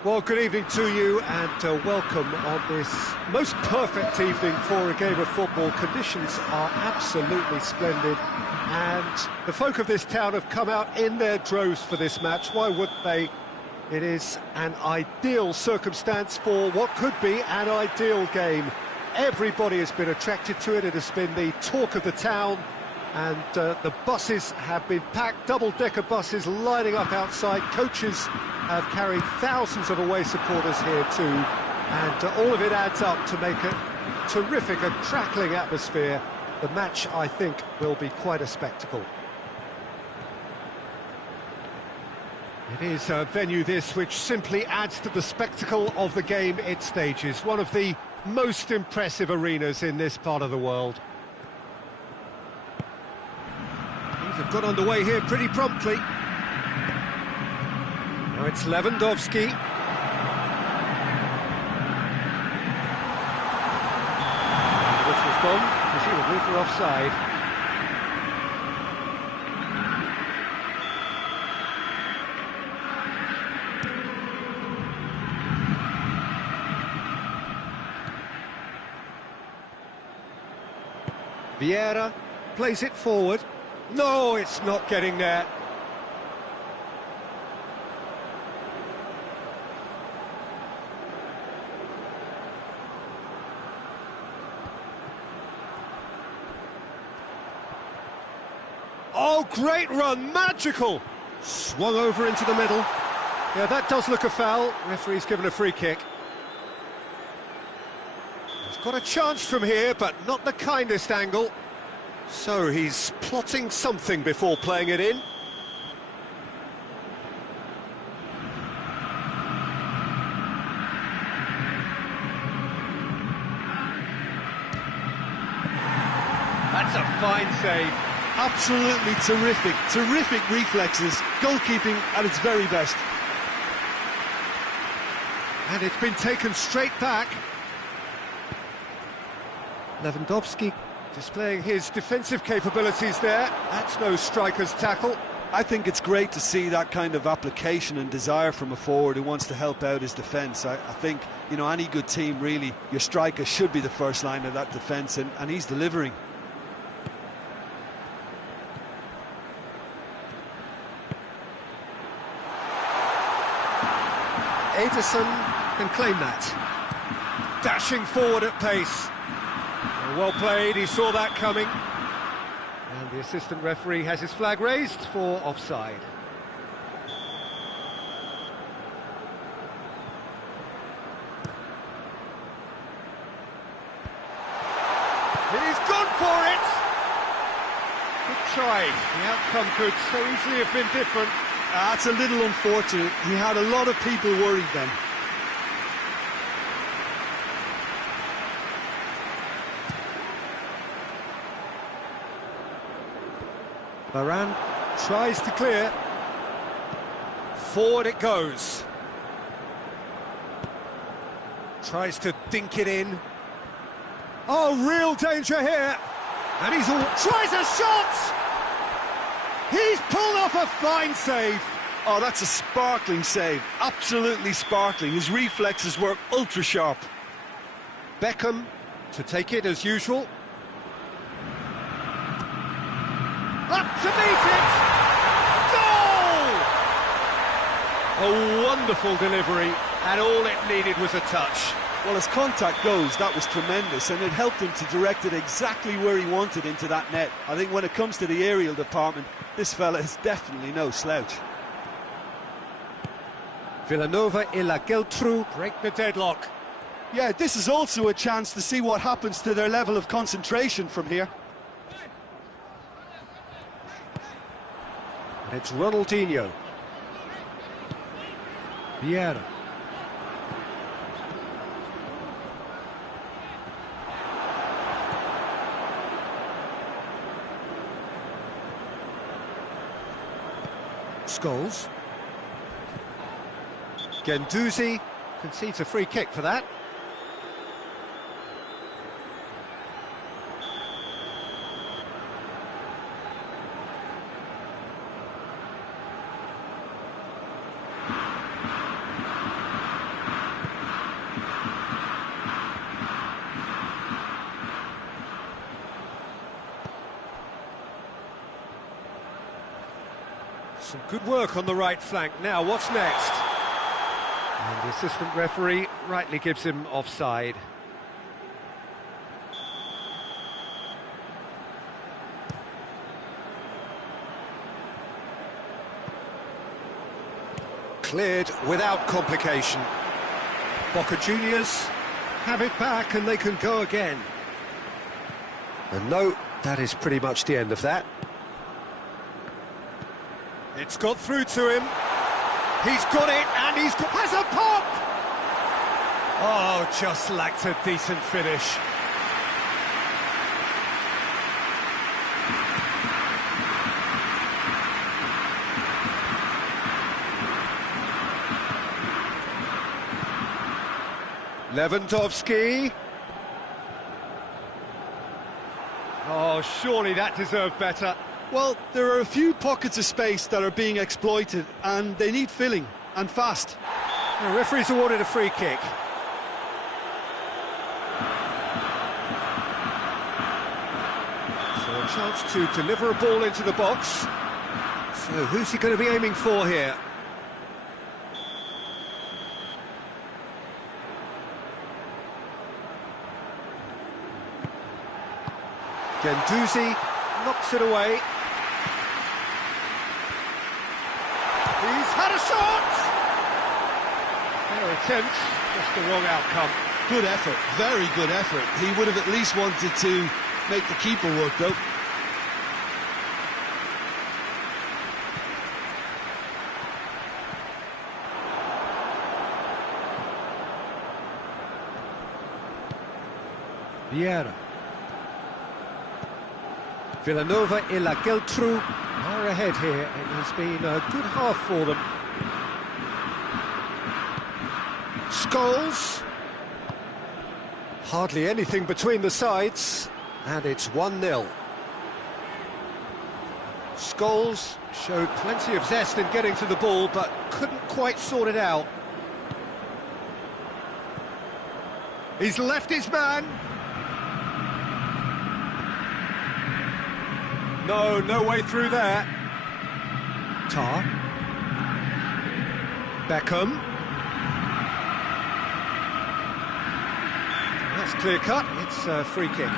Well, good evening to you and welcome on this most perfect evening for a game of football. Conditions are absolutely splendid and the folk of this town have come out in their droves for this match. Why wouldn't they? It is an ideal circumstance for what could be an ideal game. Everybody has been attracted to it. It has been the talk of the town. And the buses have been packed, double-decker buses lining up outside. Coaches have carried thousands of away supporters here too. And all of it adds up to make a terrific, a crackling atmosphere. The match, I think, will be quite a spectacle. It is a venue this which simply adds to the spectacle of the game it stages. One of the most impressive arenas in this part of the world. Things have got underway here pretty promptly. Now it's Lewandowski. The whistle's gone, presumably for offside. Vieira plays it forward. No, it's not getting there. Oh, great run, magical! Swung over into the middle. Yeah, that does look a foul. Referee's given a free kick. He's got a chance from here, but not the kindest angle. So he's plotting something before playing it in. That's a fine save. Absolutely terrific, terrific reflexes, goalkeeping at its very best. And it's been taken straight back. Lewandowski displaying his defensive capabilities there. That's no striker's tackle. I think it's great to see that kind of application and desire from a forward who wants to help out his defence. I think, you know, any good team, really, your striker should be the first line of that defence, and he's delivering. Ederson can claim that. Dashing forward at pace. Well played, he saw that coming. And the assistant referee has his flag raised for offside. He's gone for it! Good try. The outcome could so easily have been different. That's a little unfortunate. He had a lot of people worried then. Varane tries to clear. Forward it goes. Tries to dink it in. Oh, real danger here. And he's all... Tries a shot! He's pulled off a fine save. Oh, that's a sparkling save. Absolutely sparkling. His reflexes were ultra sharp. Beckham to take it as usual. Up to meet it! Goal! A wonderful delivery, and all it needed was a touch. Well, as contact goes, that was tremendous, and it helped him to direct it exactly where he wanted into that net. I think when it comes to the aerial department, this fella is definitely no slouch. Villanova and La Geltrú break the deadlock. Yeah, this is also a chance to see what happens to their level of concentration from here. It's Ronaldinho. Vieira. Scholes. Guendouzi concedes a free kick for that. Some good work on the right flank. Now, what's next? And the assistant referee rightly gives him offside. Cleared without complication. Boca Juniors have it back and they can go again. And no, that is pretty much the end of that. It's got through to him. He's got it, and has a pop! Oh, just lacked a decent finish. Lewandowski. Oh, surely that deserved better. Well, there are a few pockets of space that are being exploited, and they need filling, and fast. The referee's awarded a free kick. So a chance to deliver a ball into the box. So who's he going to be aiming for here? Guendouzi knocks it away. He's had a shot! Fair attempt, just the wrong outcome. Good effort, very good effort. He would have at least wanted to make the keeper work, though. Vieira. Villanova and La Geltrú are ahead here. It has been a good half for them. Scholes. Hardly anything between the sides, and it's 1-0. Scholes showed plenty of zest in getting to the ball, but couldn't quite sort it out. He's left his man. No way through there. Tar. Beckham. That's clear cut, it's a free kick.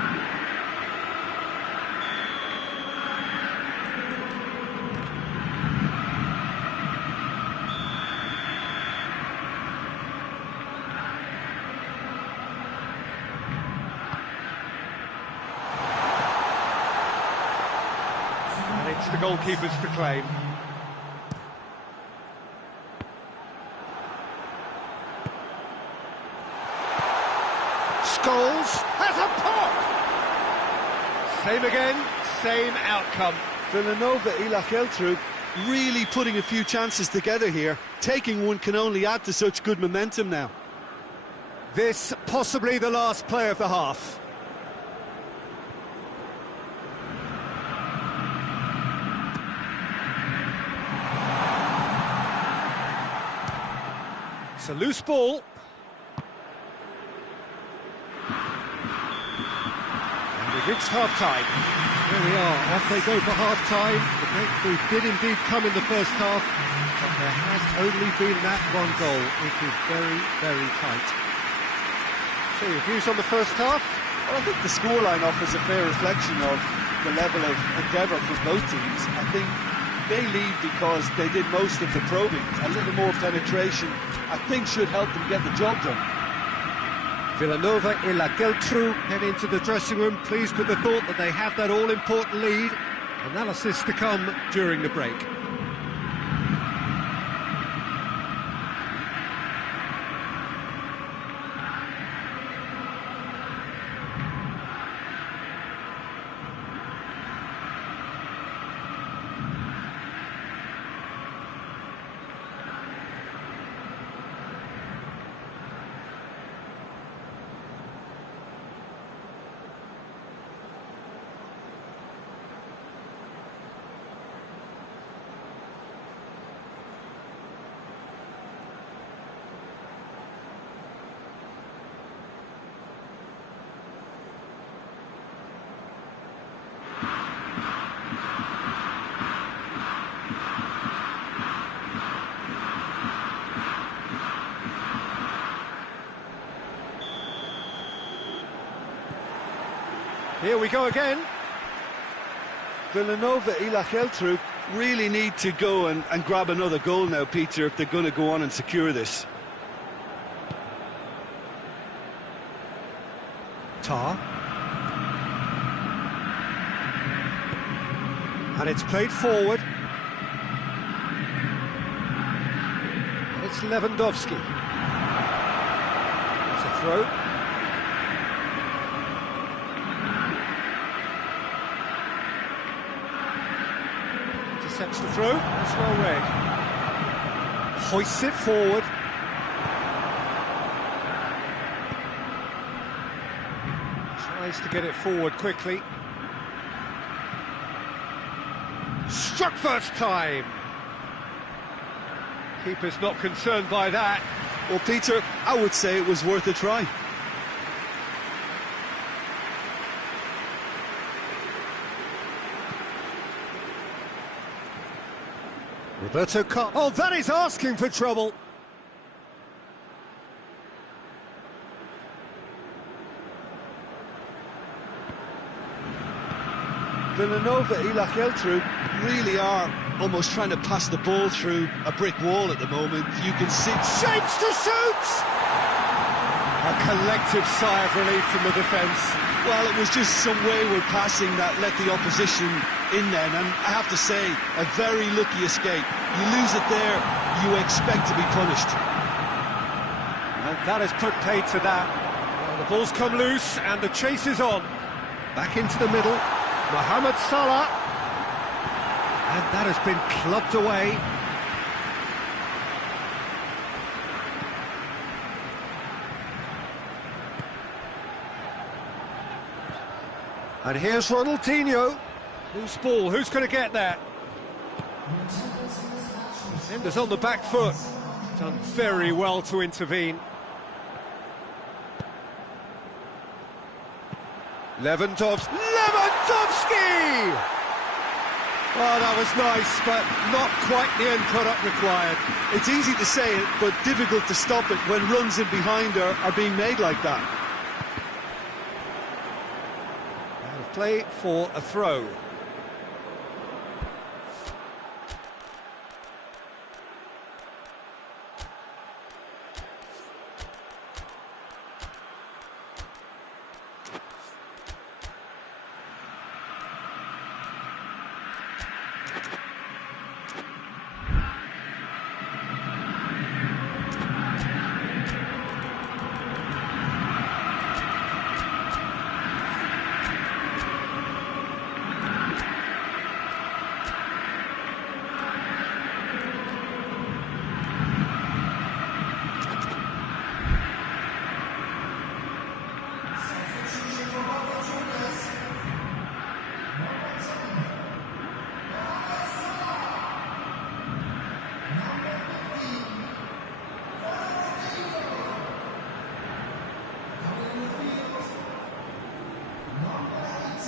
It's the goalkeeper's to claim. Scholes has a pop! Same again, same outcome. Villanova and La Geltrú really putting a few chances together here. Taking one can only add to such good momentum now. This possibly the last play of the half. It's a loose ball. And we've reached half-time. There we are, off they go for half-time. The breakthrough did indeed come in the first half, but there has only been that one goal. It is very, very tight. So your views on the first half? Well, I think the scoreline offers a fair reflection of the level of endeavour from both teams. I think they lead because they did most of the probing. A little more penetration, I think, should help them get the job done. Villanova and La Geltrú head into the dressing room, pleased with the thought that they have that all-important lead. Analysis to come during the break. Here we go again. Villanova, Ilach Eltruk Really need to go and grab another goal now, Peter, if they're going to go on and secure this. Tar. And it's played forward. It's Lewandowski. It's a throw. Intercepts the throw. That's well read. Hoists it forward. Tries to get it forward quickly. Struck first time. Keeper's not concerned by that. Well, Peter, I would say it was worth a try. Roberto Carlos. Oh, that is asking for trouble. Villanova, Ilach Eltruk Really are almost trying to pass the ball through a brick wall at the moment. You can see... Shapes to shoot! A collective sigh of relief from the defence. Well, it was just some wayward passing that let the opposition in then, and I have to say, a very lucky escape. You lose it there, you expect to be punished. And that has put paid to that. Well, the ball's come loose and the chase is on. Back into the middle, Mohamed Salah. And that has been clubbed away. And here's Ronaldinho. Loose ball, who's going to get that? Defender's on the back foot. Done very well to intervene. Lewandowski! Oh, that was nice, but not quite the end product required. It's easy to say it, but difficult to stop it when runs in behind are being made like that. Out of play for a throw.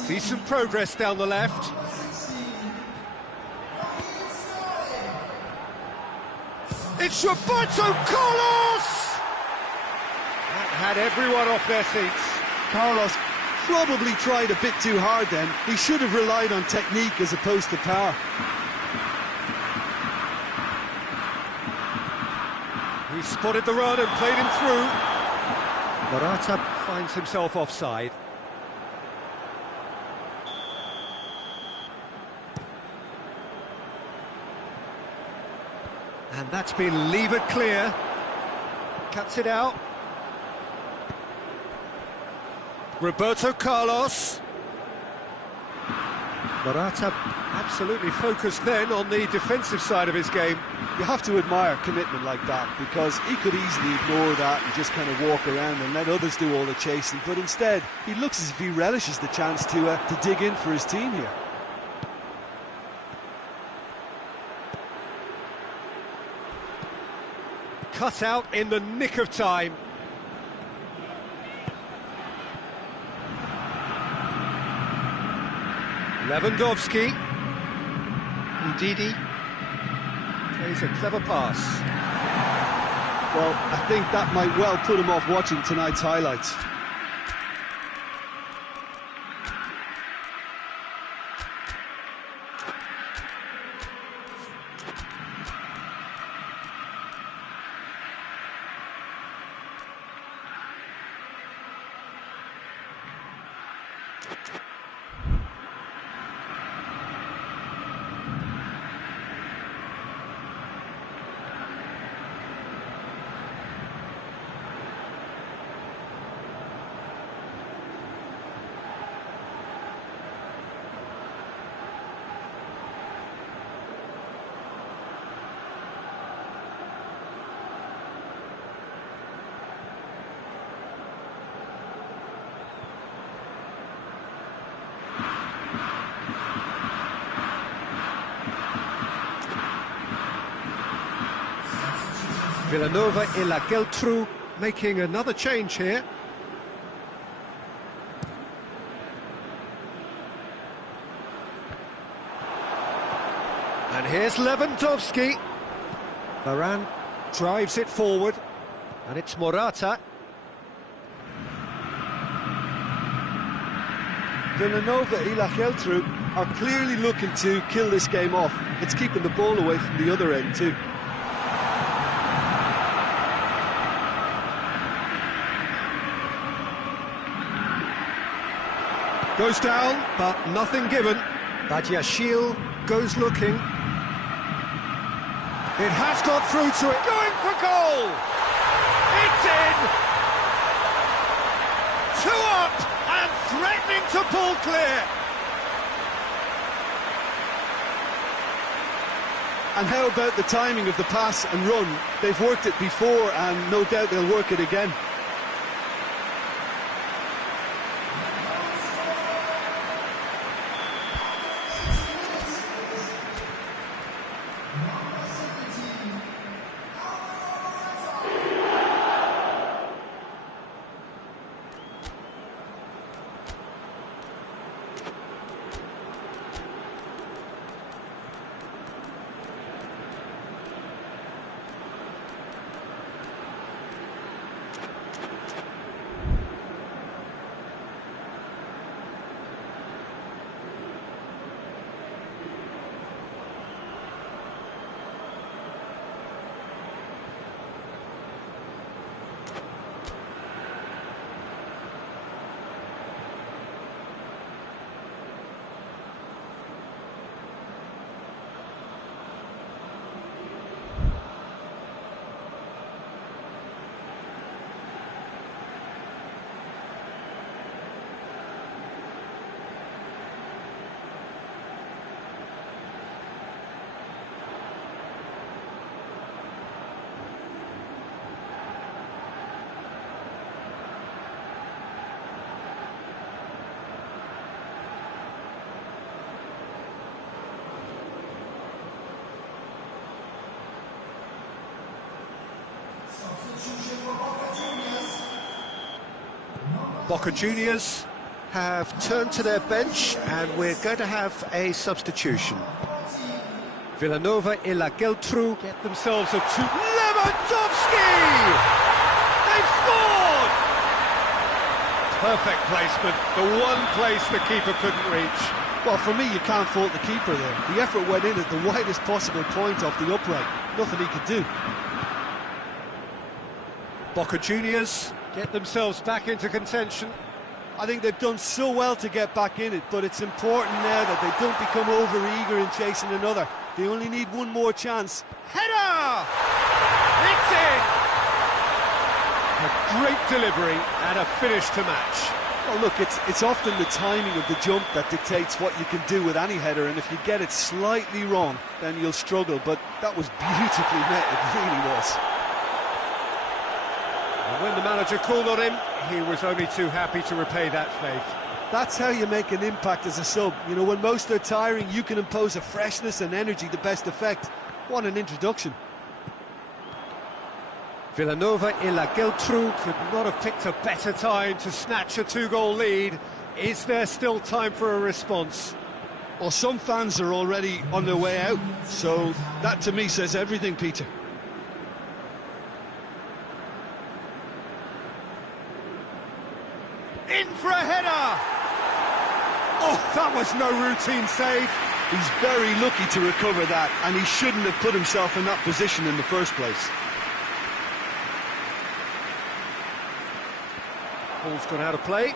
Decent progress down the left. It's Roberto Carlos! That had everyone off their seats. Carlos probably tried a bit too hard then. He should have relied on technique as opposed to power. He spotted the run and played him through. Morata finds himself offside. And that's been levered clear. Cuts it out. Roberto Carlos. Morata absolutely focused then on the defensive side of his game. You have to admire commitment like that, because he could easily ignore that and just kind of walk around and let others do all the chasing, but instead he looks as if he relishes the chance to dig in for his team here. Cut out in the nick of time. Lewandowski. Ndidi plays a clever pass. Well, I think that might well put him off watching tonight's highlights. Vilanova e la Geltrú making another change here. And here's Lewandowski. Varane drives it forward, and it's Morata. Vilanova e la Geltrú are clearly looking to kill this game off. It's keeping the ball away from the other end too. Goes down, but nothing given. Badiashile goes looking. It has got through to it. Going for goal! It's in! 2 up and threatening to pull clear. And how about the timing of the pass and run? They've worked it before and no doubt they'll work it again. Boca Juniors have turned to their bench, and we're going to have a substitution. Vilanova e la Geltrú get themselves a two. Lewandowski! They've scored! Perfect placement, the one place the keeper couldn't reach. Well, for me, you can't fault the keeper there. The effort went in at the widest possible point off the upright. Nothing he could do. Boca Juniors get themselves back into contention. I think they've done so well to get back in it, but it's important now that they don't become over-eager in chasing another. They only need one more chance. Header! It's in! A great delivery and a finish to match. Well, look, it's often the timing of the jump that dictates what you can do with any header, and if you get it slightly wrong, then you'll struggle, but that was beautifully met, it really was. And when the manager called on him, he was only too happy to repay that faith. That's how you make an impact as a sub. You know, when most are tiring, you can impose a freshness and energy to best effect. What an introduction. Vilanova e la Geltrú could not have picked a better time to snatch a 2-goal lead. Is there still time for a response? Well, some fans are already on their way out, so that to me says everything, Peter. In for a header! Oh, that was no routine save. He's very lucky to recover that, and he shouldn't have put himself in that position in the first place. Ball's gone out of play.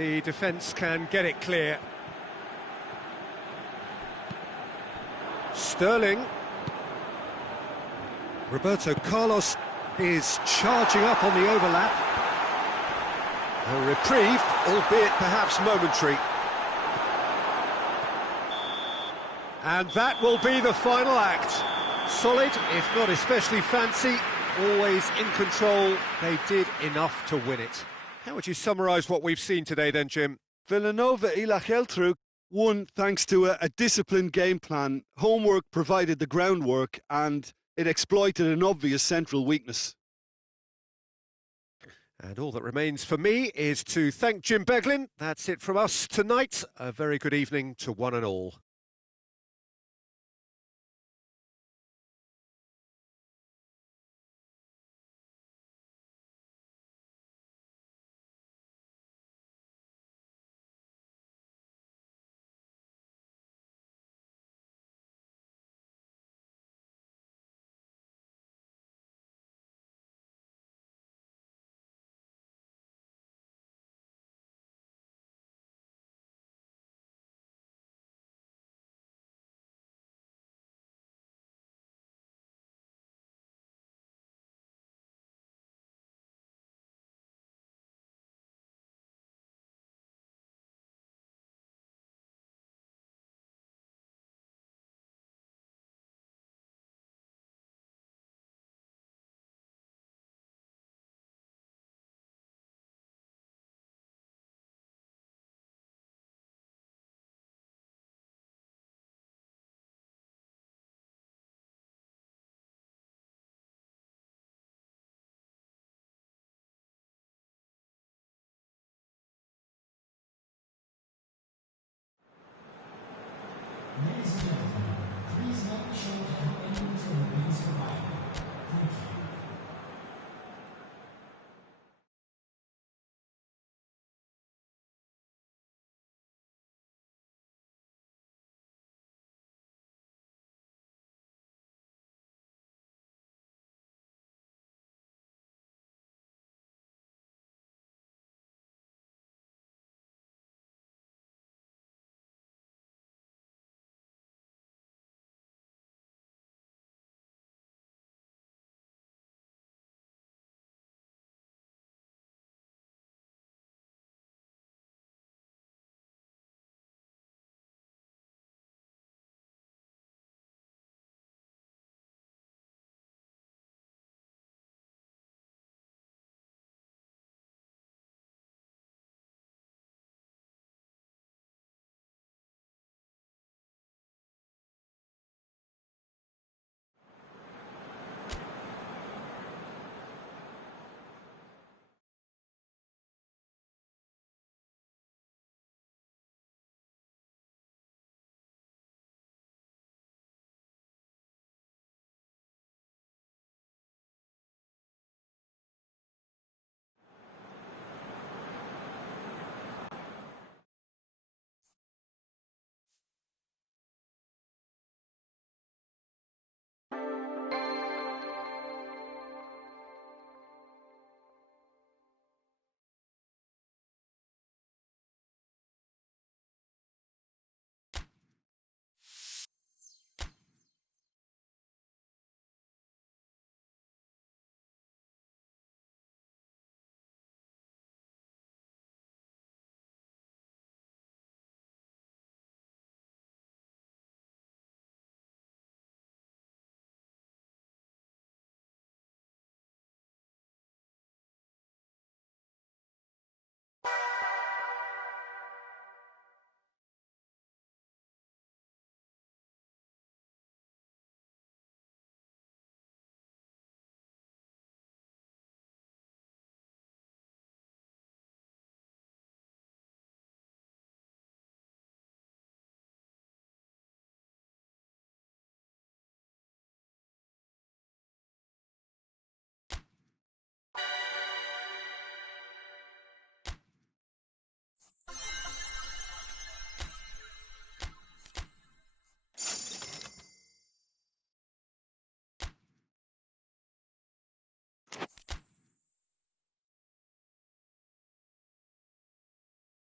the defence can get it clear. Sterling. Roberto Carlos is charging up on the overlap. A reprieve, albeit perhaps momentary. And that will be the final act. Solid, if not especially fancy, always in control. They did enough to win it. How would you summarise what we've seen today then, Jim? Villanova Ilacheltruk won thanks to a disciplined game plan. Homework provided the groundwork and it exploited an obvious central weakness. And all that remains for me is to thank Jim Beglin. That's it from us tonight. A very good evening to one and all. Ladies and gentlemen, please note the show how engines and remains provided. Thank you.